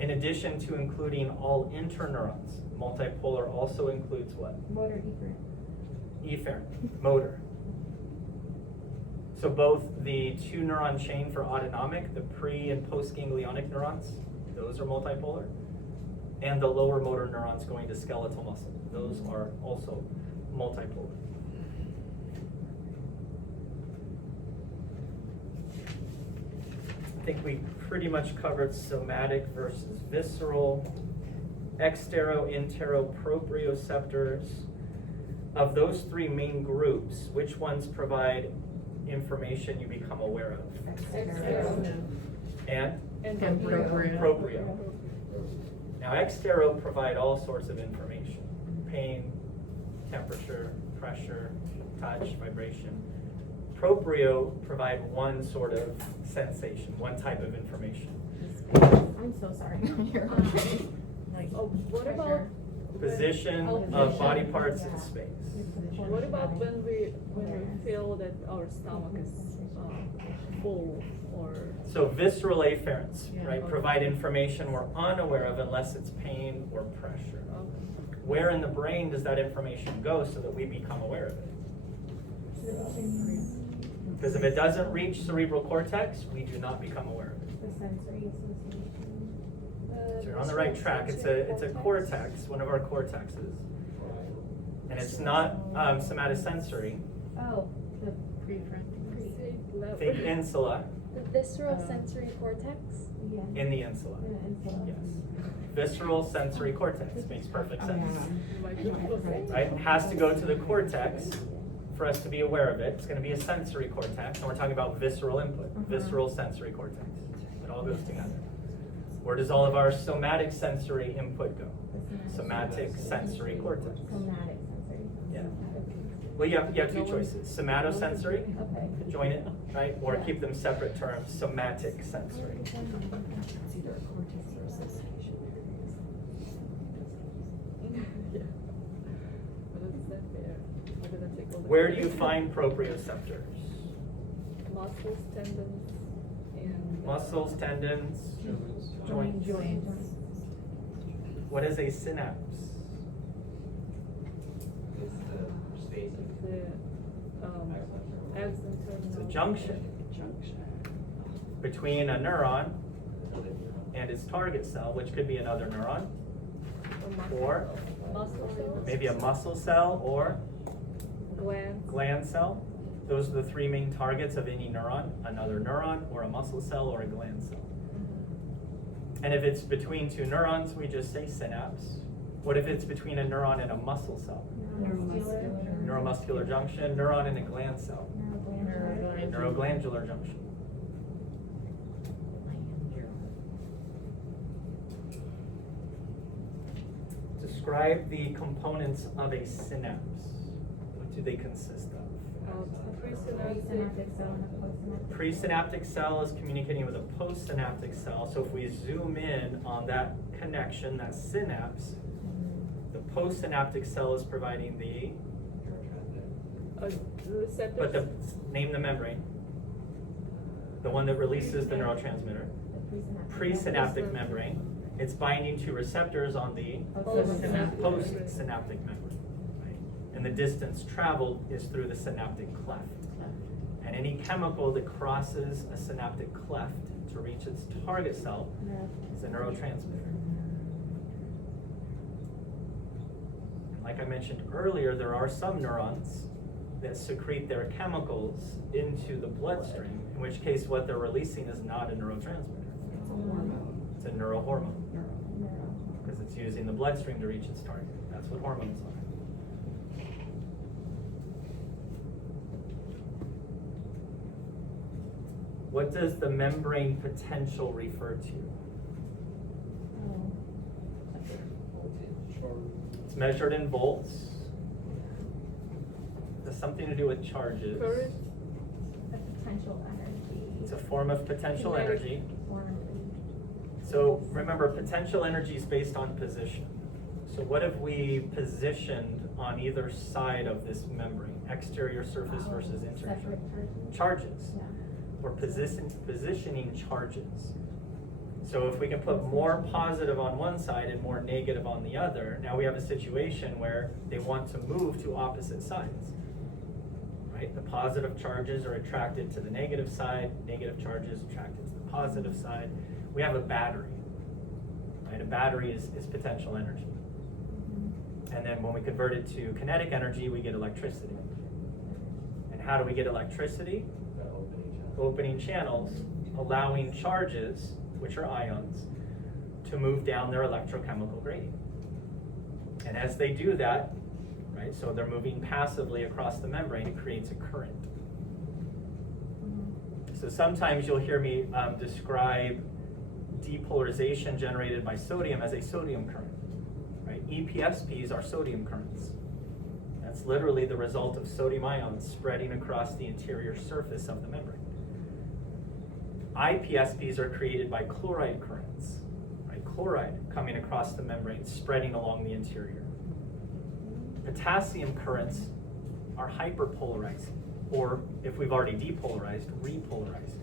In addition to including all interneurons, multipolar also includes what? Motor efferent. Efferent, motor. So both the two neuron chain for autonomic, the pre and postganglionic neurons, those are multipolar. And the lower motor neurons going to skeletal muscle, those are also multipolar. I think we pretty much covered somatic versus visceral, extero, intero, proprioceptors. Of those three main groups, which ones provide information you become aware of? Extero. And? Proprio. Proprio. Now, extero provide all sorts of information: pain, temperature, pressure, touch, vibration. Proprio provide one sort of sensation, one type of information. I'm so sorry. You're okay. What about Position of body parts in space. What about when we feel that our stomach is full or? So visceral afferents, Yeah. right, provide information we're unaware of unless it's pain or pressure. Okay. Where in the brain does that information go so that we become aware of it? Because if it doesn't reach cerebral cortex, we do not become aware of it. The sensory association. So you're on the right track. It's a cortex, one of our cortexes. And it's not somatosensory. Oh, the Prefrontal. Think insula the visceral sensory cortex? yeah. in the insula. Yes. Visceral sensory cortex makes perfect sense. Right? It has to go to the cortex for us to be aware of it. It's going to be a sensory cortex, and we're talking about visceral input, visceral sensory cortex. It all goes together. Where does all of our somatic sensory input go? Somatic sensory cortex. Somatic sensory. Yeah. Well, you have two choices: somatosensory, Okay. join it, right, or keep them separate terms. Somatic sensory. It's either a cortex or association. Where do you find proprioceptors? Muscles, tendons, and. Muscles, tendons, joints. What is a synapse? It's the space of The, axon It's a terminal. junction between a neuron and its target cell, which could be another neuron, or Muscle cells. maybe a muscle cell or Glands. gland cell. Those are the three main targets of any neuron: another neuron, or a muscle cell, or a gland cell. And if it's between two neurons, we just say synapse. What if it's between a neuron and a muscle cell? Neuromuscular junction. Neuron and a gland cell. Neuroglandular junction. Describe the components of a synapse. What do they consist of? Presynaptic. Presynaptic cell is communicating with a postsynaptic cell. So if we zoom in on that connection, that synapse, the postsynaptic cell is providing the, Receptors. but name the membrane. The one that releases the neurotransmitter. Presynaptic membrane. It's binding to receptors on the postsynaptic membrane. Right? And the distance traveled is through the synaptic cleft. And any chemical that crosses a synaptic cleft to reach its target cell is a neurotransmitter. Like I mentioned earlier, there are some neurons that secrete their chemicals into the bloodstream, in which case what they're releasing is not a neurotransmitter. It's a hormone. It's a neurohormone, because it's using the bloodstream to reach its target. That's what hormones are. What does the membrane potential refer to? It's measured in volts. It has something to do with charges. Current. The potential energy. It's a form of potential Kinetic. energy. Or So remember, potential energy is based on position. So what have we positioned on either side of this membrane? Exterior surface versus interior separate surface? charges. Charges. Yeah. We're positioning charges. So if we can put more positive on one side and more negative on the other, now we have a situation where they want to move to opposite sides. Right? The positive charges are attracted to the negative side, negative charges attracted to the positive side. We have a battery. Right? A battery is potential energy. And then when we convert it to kinetic energy, we get electricity. And how do we get electricity? Opening channels, allowing charges, which are ions, to move down their electrochemical gradient. And as they do that, right, so they're moving passively across the membrane, it creates a current. So sometimes you'll hear me describe depolarization generated by sodium as a sodium current. Right? EPSPs are sodium currents. That's literally the result of sodium ions spreading across the interior surface of the membrane. IPSPs are created by chloride currents, right? Chloride coming across the membrane, spreading along the interior. Potassium currents are hyperpolarizing, or if we've already depolarized, repolarizing.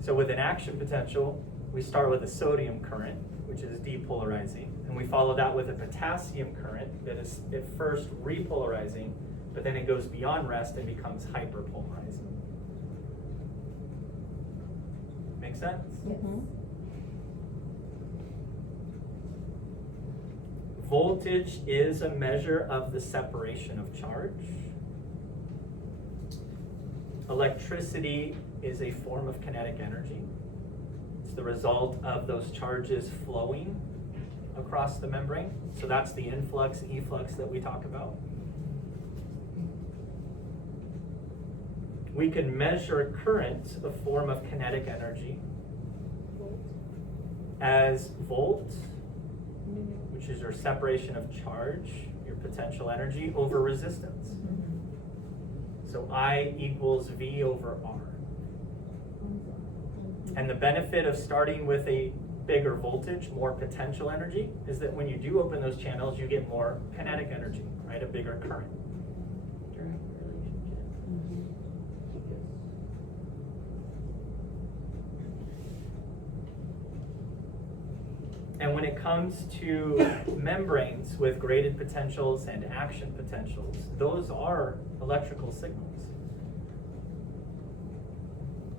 So with an action potential, we start with a sodium current, which is depolarizing, and we follow that with a potassium current that is at first repolarizing, but then it goes beyond rest and becomes hyperpolarizing. Make sense? Voltage is a measure of the separation of charge. Electricity is a form of kinetic energy. It's the result of those charges flowing across the membrane. So that's the influx, efflux that we talk about. We can measure current, a form of kinetic energy, as volt, which is your separation of charge, your potential energy, over resistance. So I equals V over R. And the benefit of starting with a bigger voltage, more potential energy, is that when you do open those channels, you get more kinetic energy, right? A bigger current. And when it comes to membranes with graded potentials and action potentials, those are electrical signals.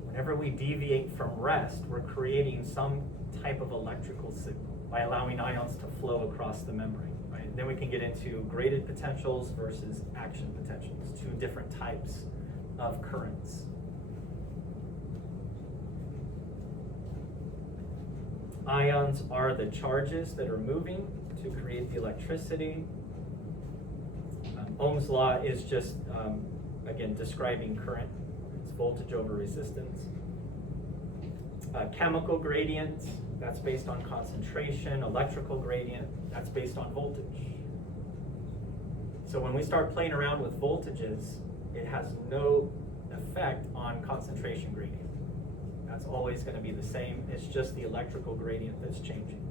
Whenever we deviate from rest, we're creating some type of electrical signal by allowing ions to flow across the membrane, right? Then we can get into graded potentials versus action potentials, two different types of currents. Ions are the charges that are moving to create the electricity. Ohm's law is just, again, describing current. It's voltage over resistance. Chemical gradient, that's based on concentration. Electrical gradient, that's based on voltage. So when we start playing around with voltages, it has no effect on concentration gradient. That's always going to be the same. It's just the electrical gradient that's changing.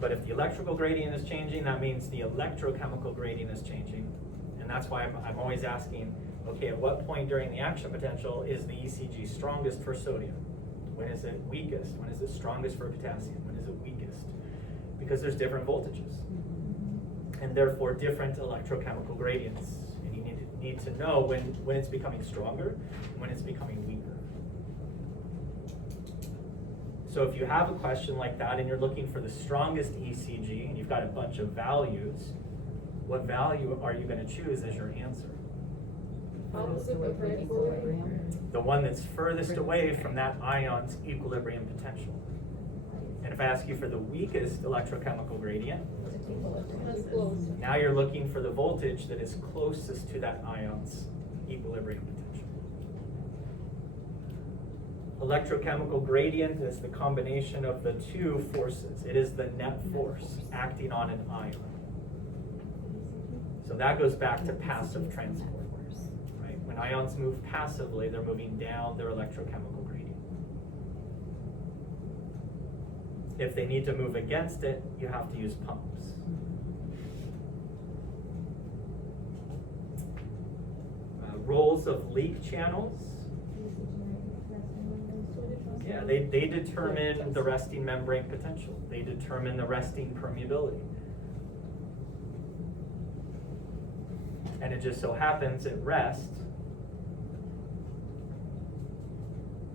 But if the electrical gradient is changing, that means the electrochemical gradient is changing. And that's why I'm always asking, okay, at what point during the action potential is the ECG strongest for sodium? When is it weakest? When is it strongest for potassium? When is it weakest? Because there's different voltages. And therefore different electrochemical gradients. And you need to know when it's becoming stronger and when it's becoming weaker. So if you have a question like that and you're looking for the strongest ECG and you've got a bunch of values, what value are you going to choose as your answer? How does it compare to? The one that's furthest away from that ion's equilibrium potential. And if I ask you for the weakest electrochemical gradient, That's close. now you're looking for the voltage that is closest to that ion's equilibrium potential. Electrochemical gradient is the combination of the two forces. It is the net force acting on an ion. So that goes back to passive transport. Right? When ions move passively, they're moving down their electrochemical gradient. If they need to move against it, you have to use pumps. Roles of leak channels. Yeah, they determine the resting membrane potential. They determine the resting permeability. And it just so happens at rest,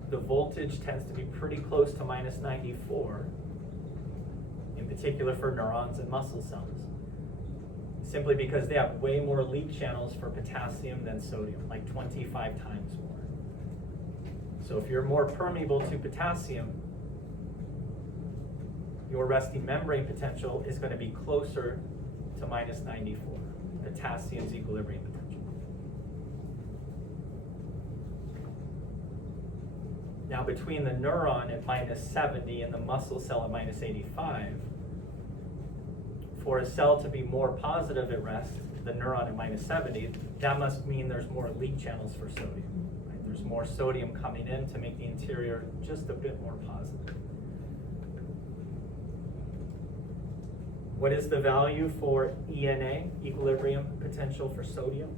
the voltage tends to be pretty close to minus 94, in particular for neurons and muscle cells. Simply because they have way more leak channels for potassium than sodium, like 25 times more. So if you're more permeable to potassium, your resting membrane potential is going to be closer to minus 94, potassium's equilibrium potential. Now between the neuron at minus 70 and the muscle cell at minus 85, for a cell to be more positive at rest, the neuron at minus 70, that must mean there's more leak channels for sodium. Right? There's more sodium coming in to make the interior just a bit more positive. What is the value for ENA, equilibrium potential for sodium?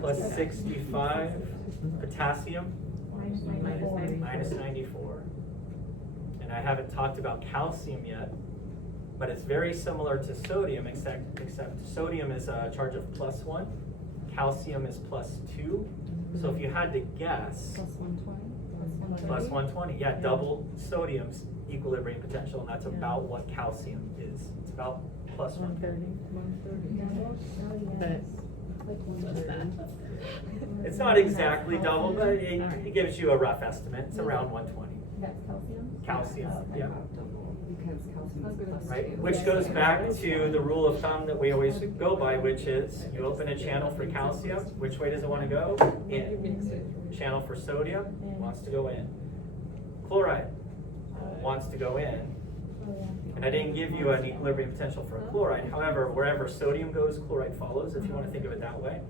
Plus 65. Potassium? Minus 94. And I haven't talked about calcium yet, but it's very similar to sodium, except sodium is a charge of +1, calcium is +2. So if you had to guess, plus 120, yeah, double sodium's equilibrium potential, and that's about what calcium is. It's about plus 130. It's not exactly double, but it gives you a rough estimate. It's around 120. That's calcium? Calcium, yeah. Because calcium is plus Right, 2. which goes back to the rule of thumb that we always go by, which is you open a channel for calcium, which way does it want to go? In. Channel for sodium wants to go in. Chloride wants to go in. And I didn't give you an equilibrium potential for chloride. However, wherever sodium goes, chloride follows, if you want to think of it that way.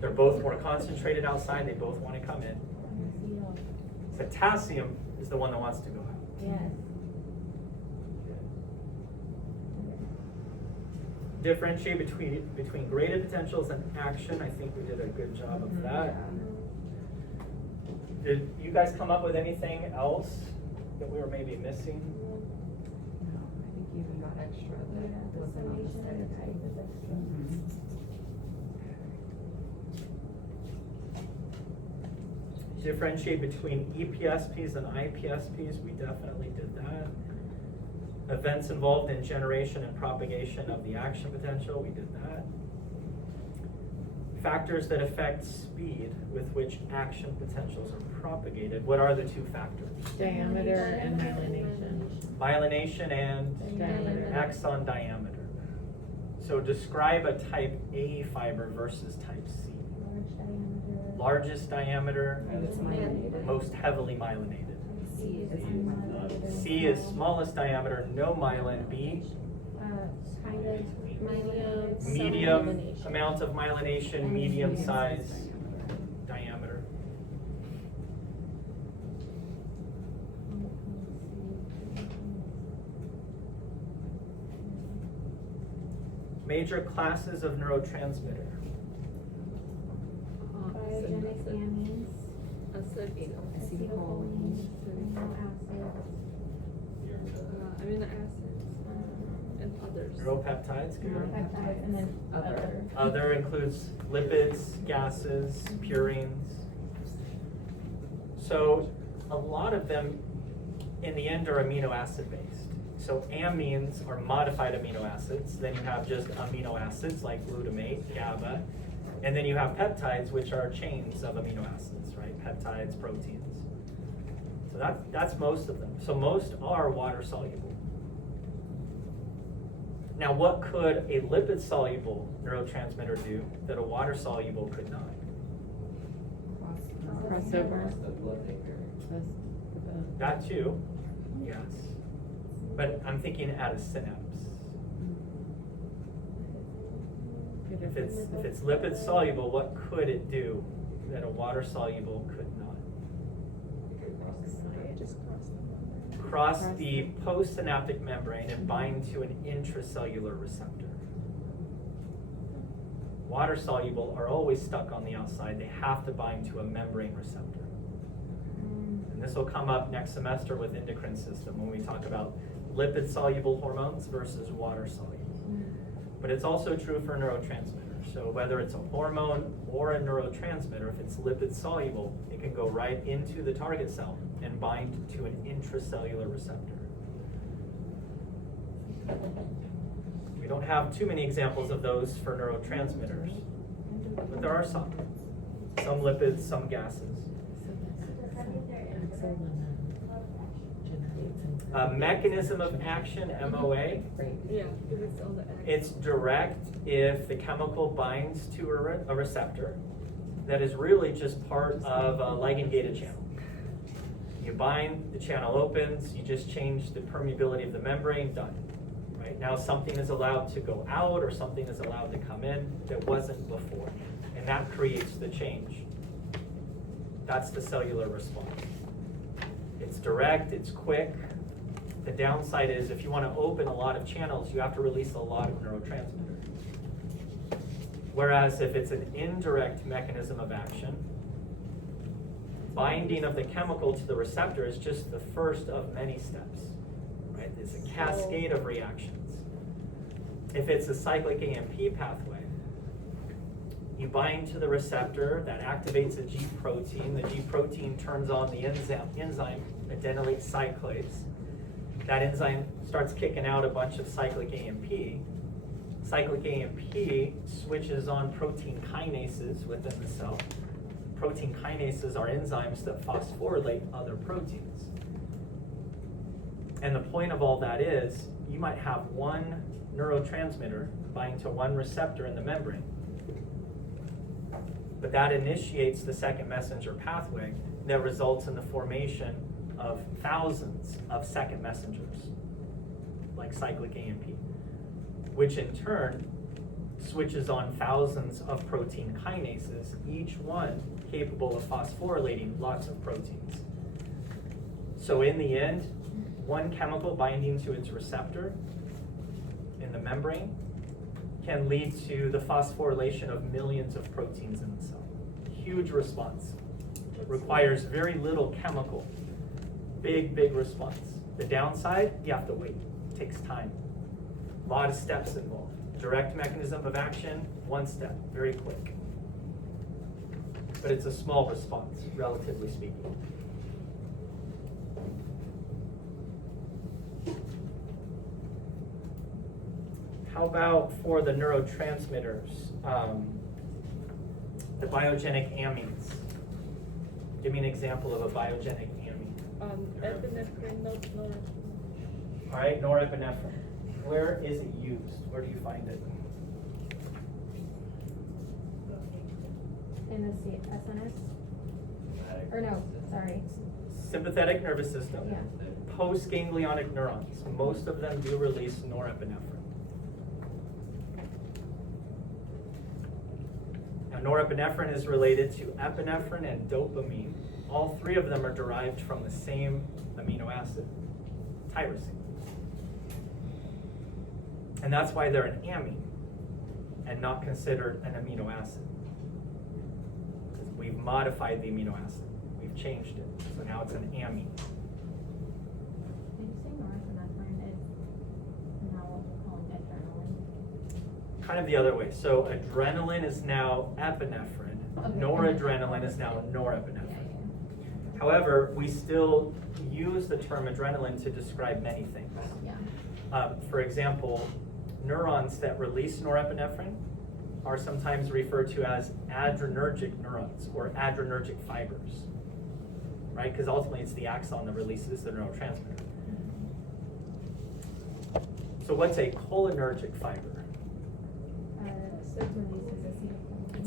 They're both more concentrated outside, they both want to come in. Potassium is the one that wants to go out. Yes. Differentiate between graded potentials and action. I think we did a good job of that. Did you guys come up with anything else that we were maybe missing? No, I think you even got extra that wasn't on the site. Differentiate between EPSPs and IPSPs. We definitely did that. Events involved in generation and propagation of the action potential. We did that. Factors that affect speed with which action potentials are propagated. What are the two factors? Diameter and myelination. Myelination and Diameter. axon diameter. So describe a type A fiber versus type C. Largest diameter, And it's myelinated. most heavily myelinated. C is myelinated. C is smallest diameter, no myelin. B, Kind of medium amount of myelination, medium size diameter. Major classes of neurotransmitter. biogenic amines, Acetylcholine. amino acids, Amino acids and others. Neuropeptides, good. Peptides and then Other. Other includes lipids, gases, purines. So a lot of them in the end are amino acid based. So amines are modified amino acids. Then you have just amino acids like glutamate, GABA, and then you have peptides, which are chains of amino acids, right? Peptides, proteins. So that's most of them. So most are water soluble. Now, what could a lipid soluble neurotransmitter do that a water soluble could not? Crossover. The blood barrier. That too, yes. But I'm thinking at a synapse. If it's lipid soluble, what could it do that a water soluble could not? Just cross the membrane. Cross the postsynaptic membrane and bind to an intracellular receptor. Water soluble are always stuck on the outside. They have to bind to a membrane receptor. And this will come up next semester with endocrine system when we talk about lipid soluble hormones versus water soluble. But it's also true for neurotransmitters. So whether it's a hormone or a neurotransmitter, if it's lipid soluble, it can go right into the target cell and bind to an intracellular receptor. We don't have too many examples of those for neurotransmitters, but there are some. Some lipids, some gases. Mechanism of action, MOA. Yeah, if it's on the axis. It's direct if the chemical binds to a receptor that is really just part of a ligand-gated channel. You bind, the channel opens, you just change the permeability of the membrane, done. Right? Now something is allowed to go out or something is allowed to come in that wasn't before. And that creates the change. That's the cellular response. It's direct, it's quick. The downside is if you want to open a lot of channels, you have to release a lot of neurotransmitter. Whereas if it's an indirect mechanism of action, binding of the chemical to the receptor is just the first of many steps, right? It's a cascade of reactions. If it's a cyclic AMP pathway, you bind to the receptor, that activates a G protein. The G protein turns on the enzyme adenylate cyclase. That enzyme starts kicking out a bunch of cyclic AMP. Cyclic AMP switches on protein kinases within the cell. Protein kinases are enzymes that phosphorylate other proteins. And the point of all that is, you might have one neurotransmitter bind to one receptor in the membrane. But that initiates the second messenger pathway that results in the formation of thousands of second messengers, like cyclic AMP, which in turn switches on thousands of protein kinases, each one capable of phosphorylating lots of proteins. So in the end, one chemical binding to its receptor in the membrane can lead to the phosphorylation of millions of proteins in the cell. Huge response. Requires very little chemical. Big response. The downside, you have to wait. It takes time. A lot of steps involved. Direct mechanism of action, one step, very quick. But it's a small response, relatively speaking. How about for the neurotransmitters, the biogenic amines? Give me an example of a biogenic amine. Epinephrine, norepinephrine. All right, norepinephrine. Where is it used? Where do you find it? In the SNS? Or no, sorry. Sympathetic nervous system. Yeah. Postganglionic neurons. Most of them do release norepinephrine. Now, norepinephrine is related to epinephrine and dopamine. All three of them are derived from the same amino acid, tyrosine. And that's why they're an amine and not considered an amino acid. Because we've modified the amino acid. We've changed it. So now it's an amine. Did you say norepinephrine is now what we're calling adrenaline? Kind of the other way. So adrenaline is now epinephrine. Okay. Noradrenaline is now norepinephrine. Yeah. However, we still use the term adrenaline to describe many things. Yeah. For example, neurons that release norepinephrine are sometimes referred to as adrenergic neurons or adrenergic fibers, right? Because ultimately it's the axon that releases the neurotransmitter. So what's a cholinergic fiber?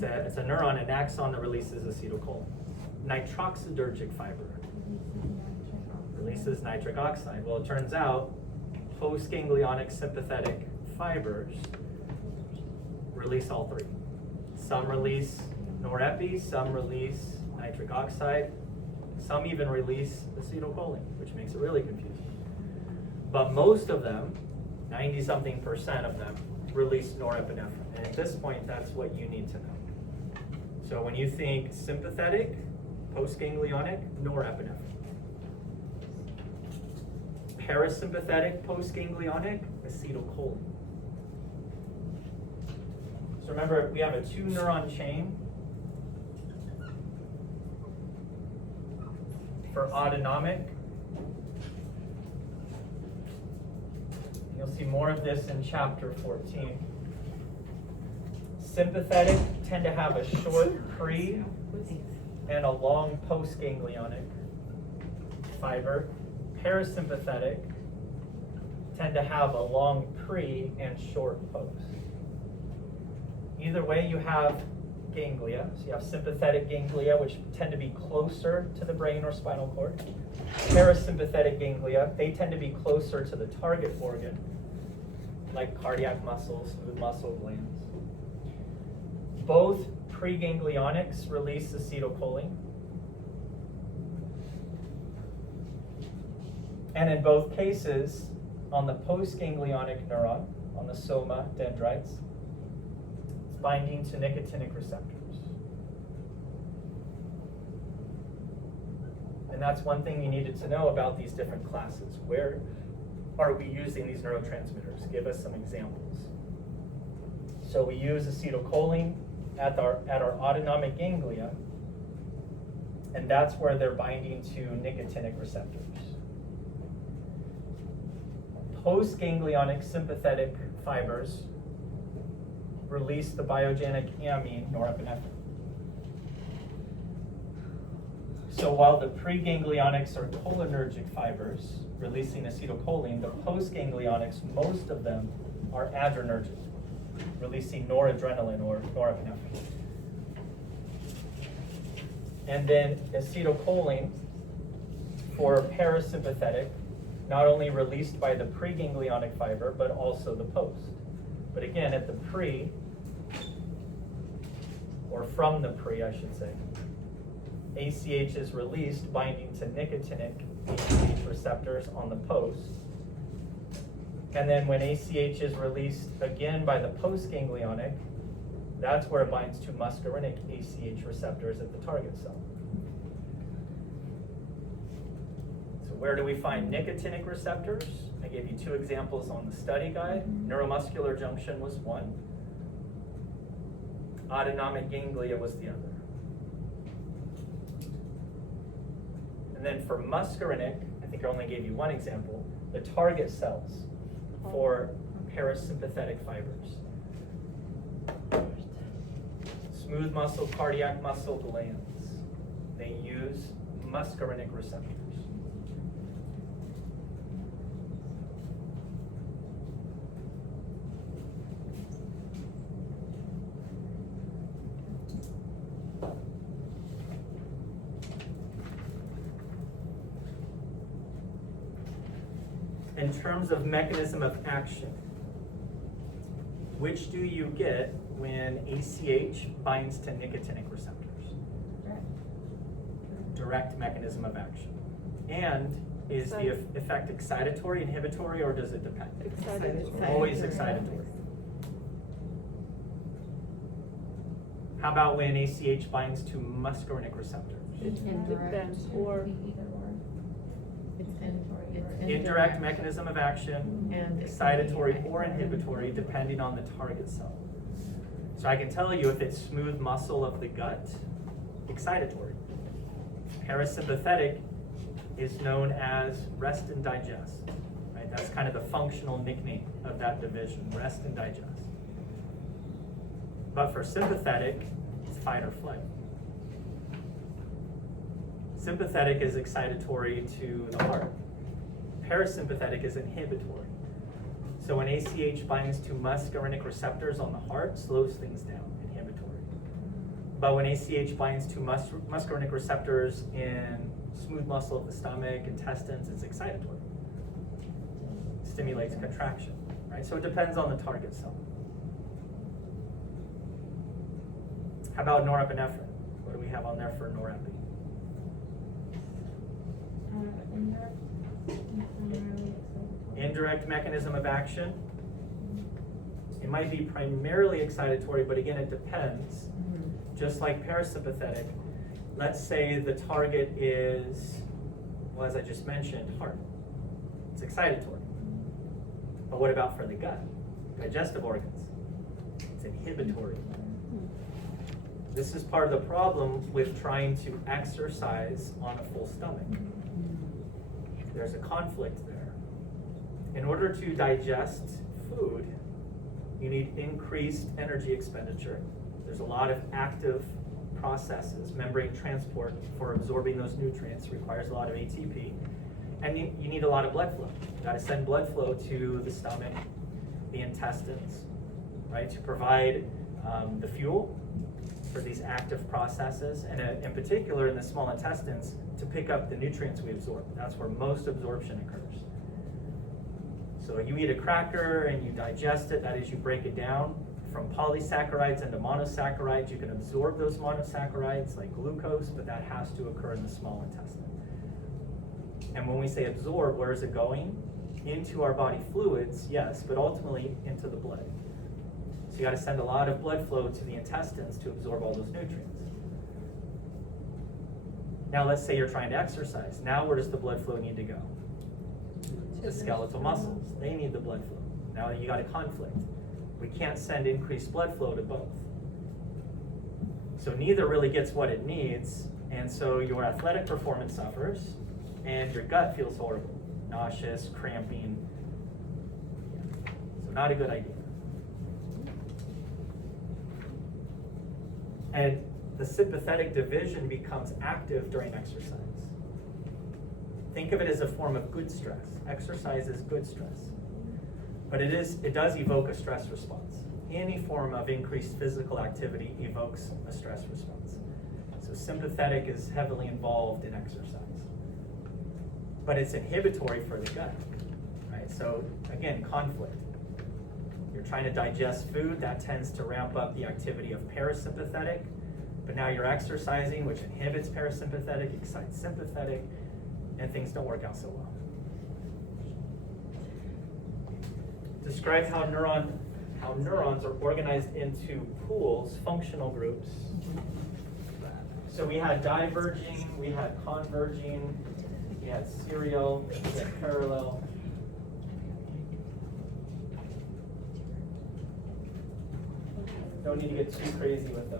It's a neuron, an axon that releases acetylcholine. Nitroxidergic fiber releases nitric oxide. Well, it turns out postganglionic sympathetic fibers release all three. Some release norepi, some release nitric oxide, some even release acetylcholine, which makes it really confusing. But most of them, 90-something% of them, release norepinephrine. And at this point, that's what you need to know. So when you think sympathetic, postganglionic, norepinephrine. Parasympathetic, postganglionic, acetylcholine. So remember, we have a 2-neuron chain for autonomic. You'll see more of this in chapter 14. Sympathetic tend to have a short pre and a long postganglionic fiber. Parasympathetic tend to have a long pre and short post. Either way, you have ganglia. So you have sympathetic ganglia, which tend to be closer to the brain or spinal cord. Parasympathetic ganglia, they tend to be closer to the target organ, like cardiac muscle, smooth muscle glands. Both preganglionics release acetylcholine. And in both cases, on the postganglionic neuron, on the soma dendrites, it's binding to nicotinic receptors. And that's one thing you needed to know about these different classes. Where are we using these neurotransmitters? Give us some examples. So we use acetylcholine at our autonomic ganglia, and that's where they're binding to nicotinic receptors. Postganglionic sympathetic fibers release the biogenic amine norepinephrine. So while the preganglionics are cholinergic fibers releasing acetylcholine, the postganglionics, most of them are adrenergic, releasing noradrenaline or norepinephrine. And then acetylcholine for parasympathetic, not only released by the preganglionic fiber, but also the post. But again, at the pre, or from the pre, I should say, ACH is released binding to nicotinic ACH receptors on the post. And then when ACH is released again by the postganglionic, that's where it binds to muscarinic ACH receptors at the target cell. So where do we find nicotinic receptors? I gave you 2 examples on the study guide. Neuromuscular junction was one. Autonomic ganglia was the other. And then for muscarinic, I think I only gave you 1 example, the target cells for parasympathetic fibers. Smooth muscle, cardiac muscle glands. They use muscarinic receptors. In terms of mechanism of action, which do you get when ACH binds to nicotinic receptors? Direct mechanism of action. And is the effect excitatory, inhibitory, or does it depend? Excitatory. Always excitatory. How about when ACH binds to muscarinic receptors? It depends, or Indirect mechanism of action, And excitatory or inhibitory, depending on the target cell. So I can tell you if it's smooth muscle of the gut, excitatory. Parasympathetic, is known as rest and digest. Right? That's kind of the functional nickname of that division, rest and digest. But for sympathetic, it's fight or flight. Sympathetic is excitatory to the heart. Parasympathetic is inhibitory. So when ACH binds to muscarinic receptors on the heart, slows things down, inhibitory. But when ACH binds to muscarinic receptors in smooth muscle of the stomach, intestines, it's excitatory. Stimulates contraction, right? So it depends on the target cell. How about norepinephrine? What do we have on there for norepi? Indirect mechanism of action. It might be primarily excitatory, but again, it depends. Just like parasympathetic, let's say the target is, well, as I just mentioned, heart. It's excitatory. But what about for the gut? Digestive organs. It's inhibitory. This is part of the problem with trying to exercise on a full stomach. There's a conflict there. In order to digest food, you need increased energy expenditure. There's a lot of active processes. Membrane transport for absorbing those nutrients requires a lot of ATP. And you need a lot of blood flow. You gotta send blood flow to the stomach, the intestines, right? To provide the fuel for these active processes, and in particular in the small intestines, to pick up the nutrients we absorb. That's where most absorption occurs. So you eat a cracker and you digest it, that is, you break it down from polysaccharides into monosaccharides. You can absorb those monosaccharides like glucose, but that has to occur in the small intestine. And when we say absorb, where is it going? Into our body fluids, yes, but ultimately into the blood. So you got to send a lot of blood flow to the intestines to absorb all those nutrients. Now let's say you're trying to exercise. Now where does the blood flow need to go? The skeletal muscles. They need the blood flow. Now you got a conflict. We can't send increased blood flow to both. So neither really gets what it needs, and so your athletic performance suffers, and your gut feels horrible. Nauseous, cramping. So not a good idea. And the sympathetic division becomes active during exercise. Think of it as a form of good stress. Exercise is good stress. But it does evoke a stress response. Any form of increased physical activity evokes a stress response. So sympathetic is heavily involved in exercise. But it's inhibitory for the gut, right? So again, conflict. You're trying to digest food, that tends to ramp up the activity of parasympathetic, but now you're exercising, which inhibits parasympathetic, excites sympathetic, and things don't work out so well. Describe how neurons are organized into pools, functional groups. So we had diverging, we had converging, we had serial, we had parallel. Don't need to get too crazy with those.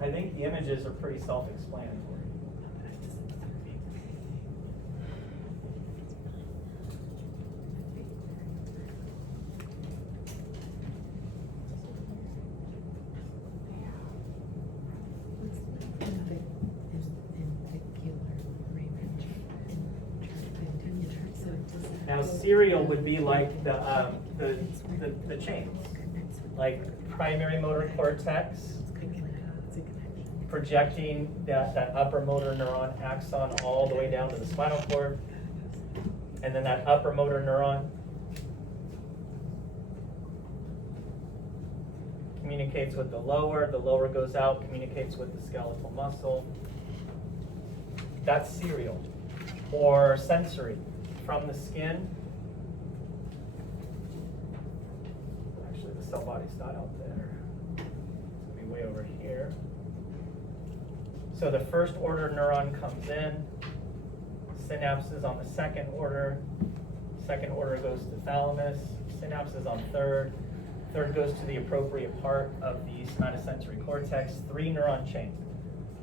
I think the images are pretty self-explanatory. Now, serial would be like the chains, like primary motor cortex, projecting that upper motor neuron axon all the way down to the spinal cord, and then that upper motor neuron communicates with the lower goes out, communicates with the skeletal muscle. That's serial. Or sensory, from the skin. Actually, the cell body's not out there. It's gonna be way over here. So the first order neuron comes in, synapses on the second order goes to thalamus, synapses on third, Third goes to the appropriate part of the somatosensory cortex, 3-neuron chain,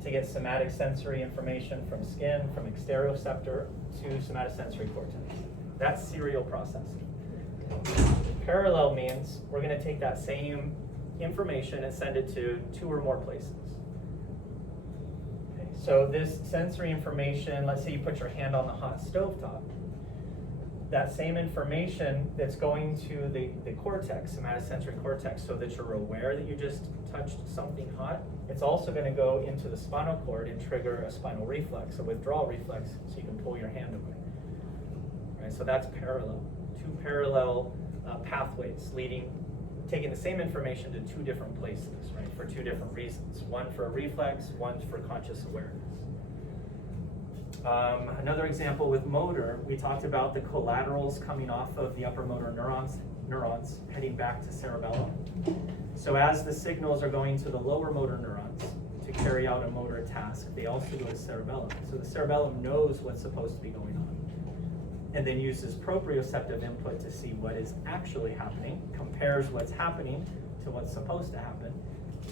to get somatic sensory information from skin, from exteroceptor to somatosensory cortex. That's serial processing. Parallel means we're going to take that same information and send it to 2 or more places. Okay, so this sensory information, let's say you put your hand on the hot stovetop. That same information that's going to the cortex, somatosensory cortex, so that you're aware that you just touched something hot, it's also going to go into the spinal cord and trigger a spinal reflex, a withdrawal reflex, so you can pull your hand away. Right, so that's parallel. 2 parallel pathways taking the same information to 2 different places, right, for 2 different reasons. One for a reflex, one for conscious awareness. Another example with motor, we talked about the collaterals coming off of the upper motor neurons heading back to cerebellum. So as the signals are going to the lower motor neurons to carry out a motor task, they also go to cerebellum. So the cerebellum knows what's supposed to be going on, and then uses proprioceptive input to see what is actually happening, compares what's happening to what's supposed to happen,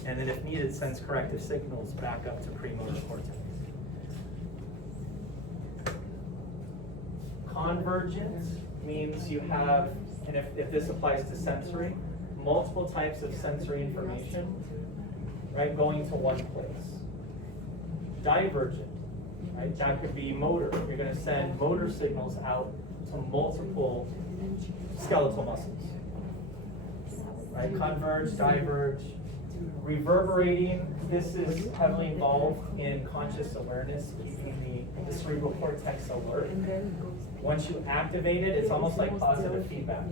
and then if needed, sends corrective signals back up to premotor cortex. Convergent means you have, and if this applies to sensory, multiple types of sensory information, right, going to one place. Divergent, right, that could be motor. You're going to send motor signals out to multiple skeletal muscles. Right, converge, diverge. Reverberating, this is heavily involved in conscious awareness, keeping the cerebral cortex alert. Once you activate it, it's almost like positive feedback.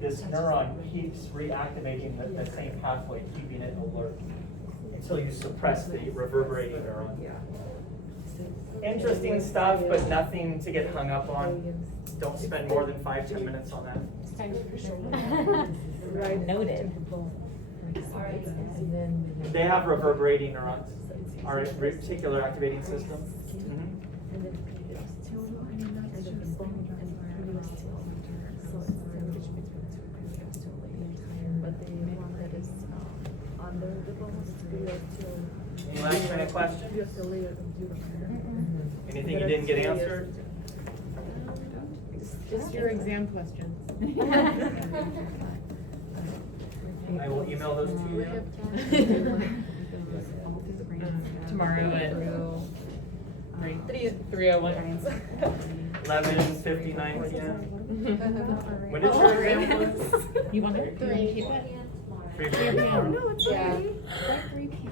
This neuron keeps reactivating the same pathway, keeping it alert until you suppress the reverberating neuron. Interesting stuff, but nothing to get hung up on. Don't spend more than 5-10 minutes on that. Noted. They have reverberating neurons, our reticular activating system. Any last minute questions? Anything you didn't get answered? Just your exam questions. I will email those to you. Tomorrow at 3:01. 11:59 p.m. When did your exam was? You want to keep it? 3 p.m. tomorrow. No, it's okay. 3 p.m.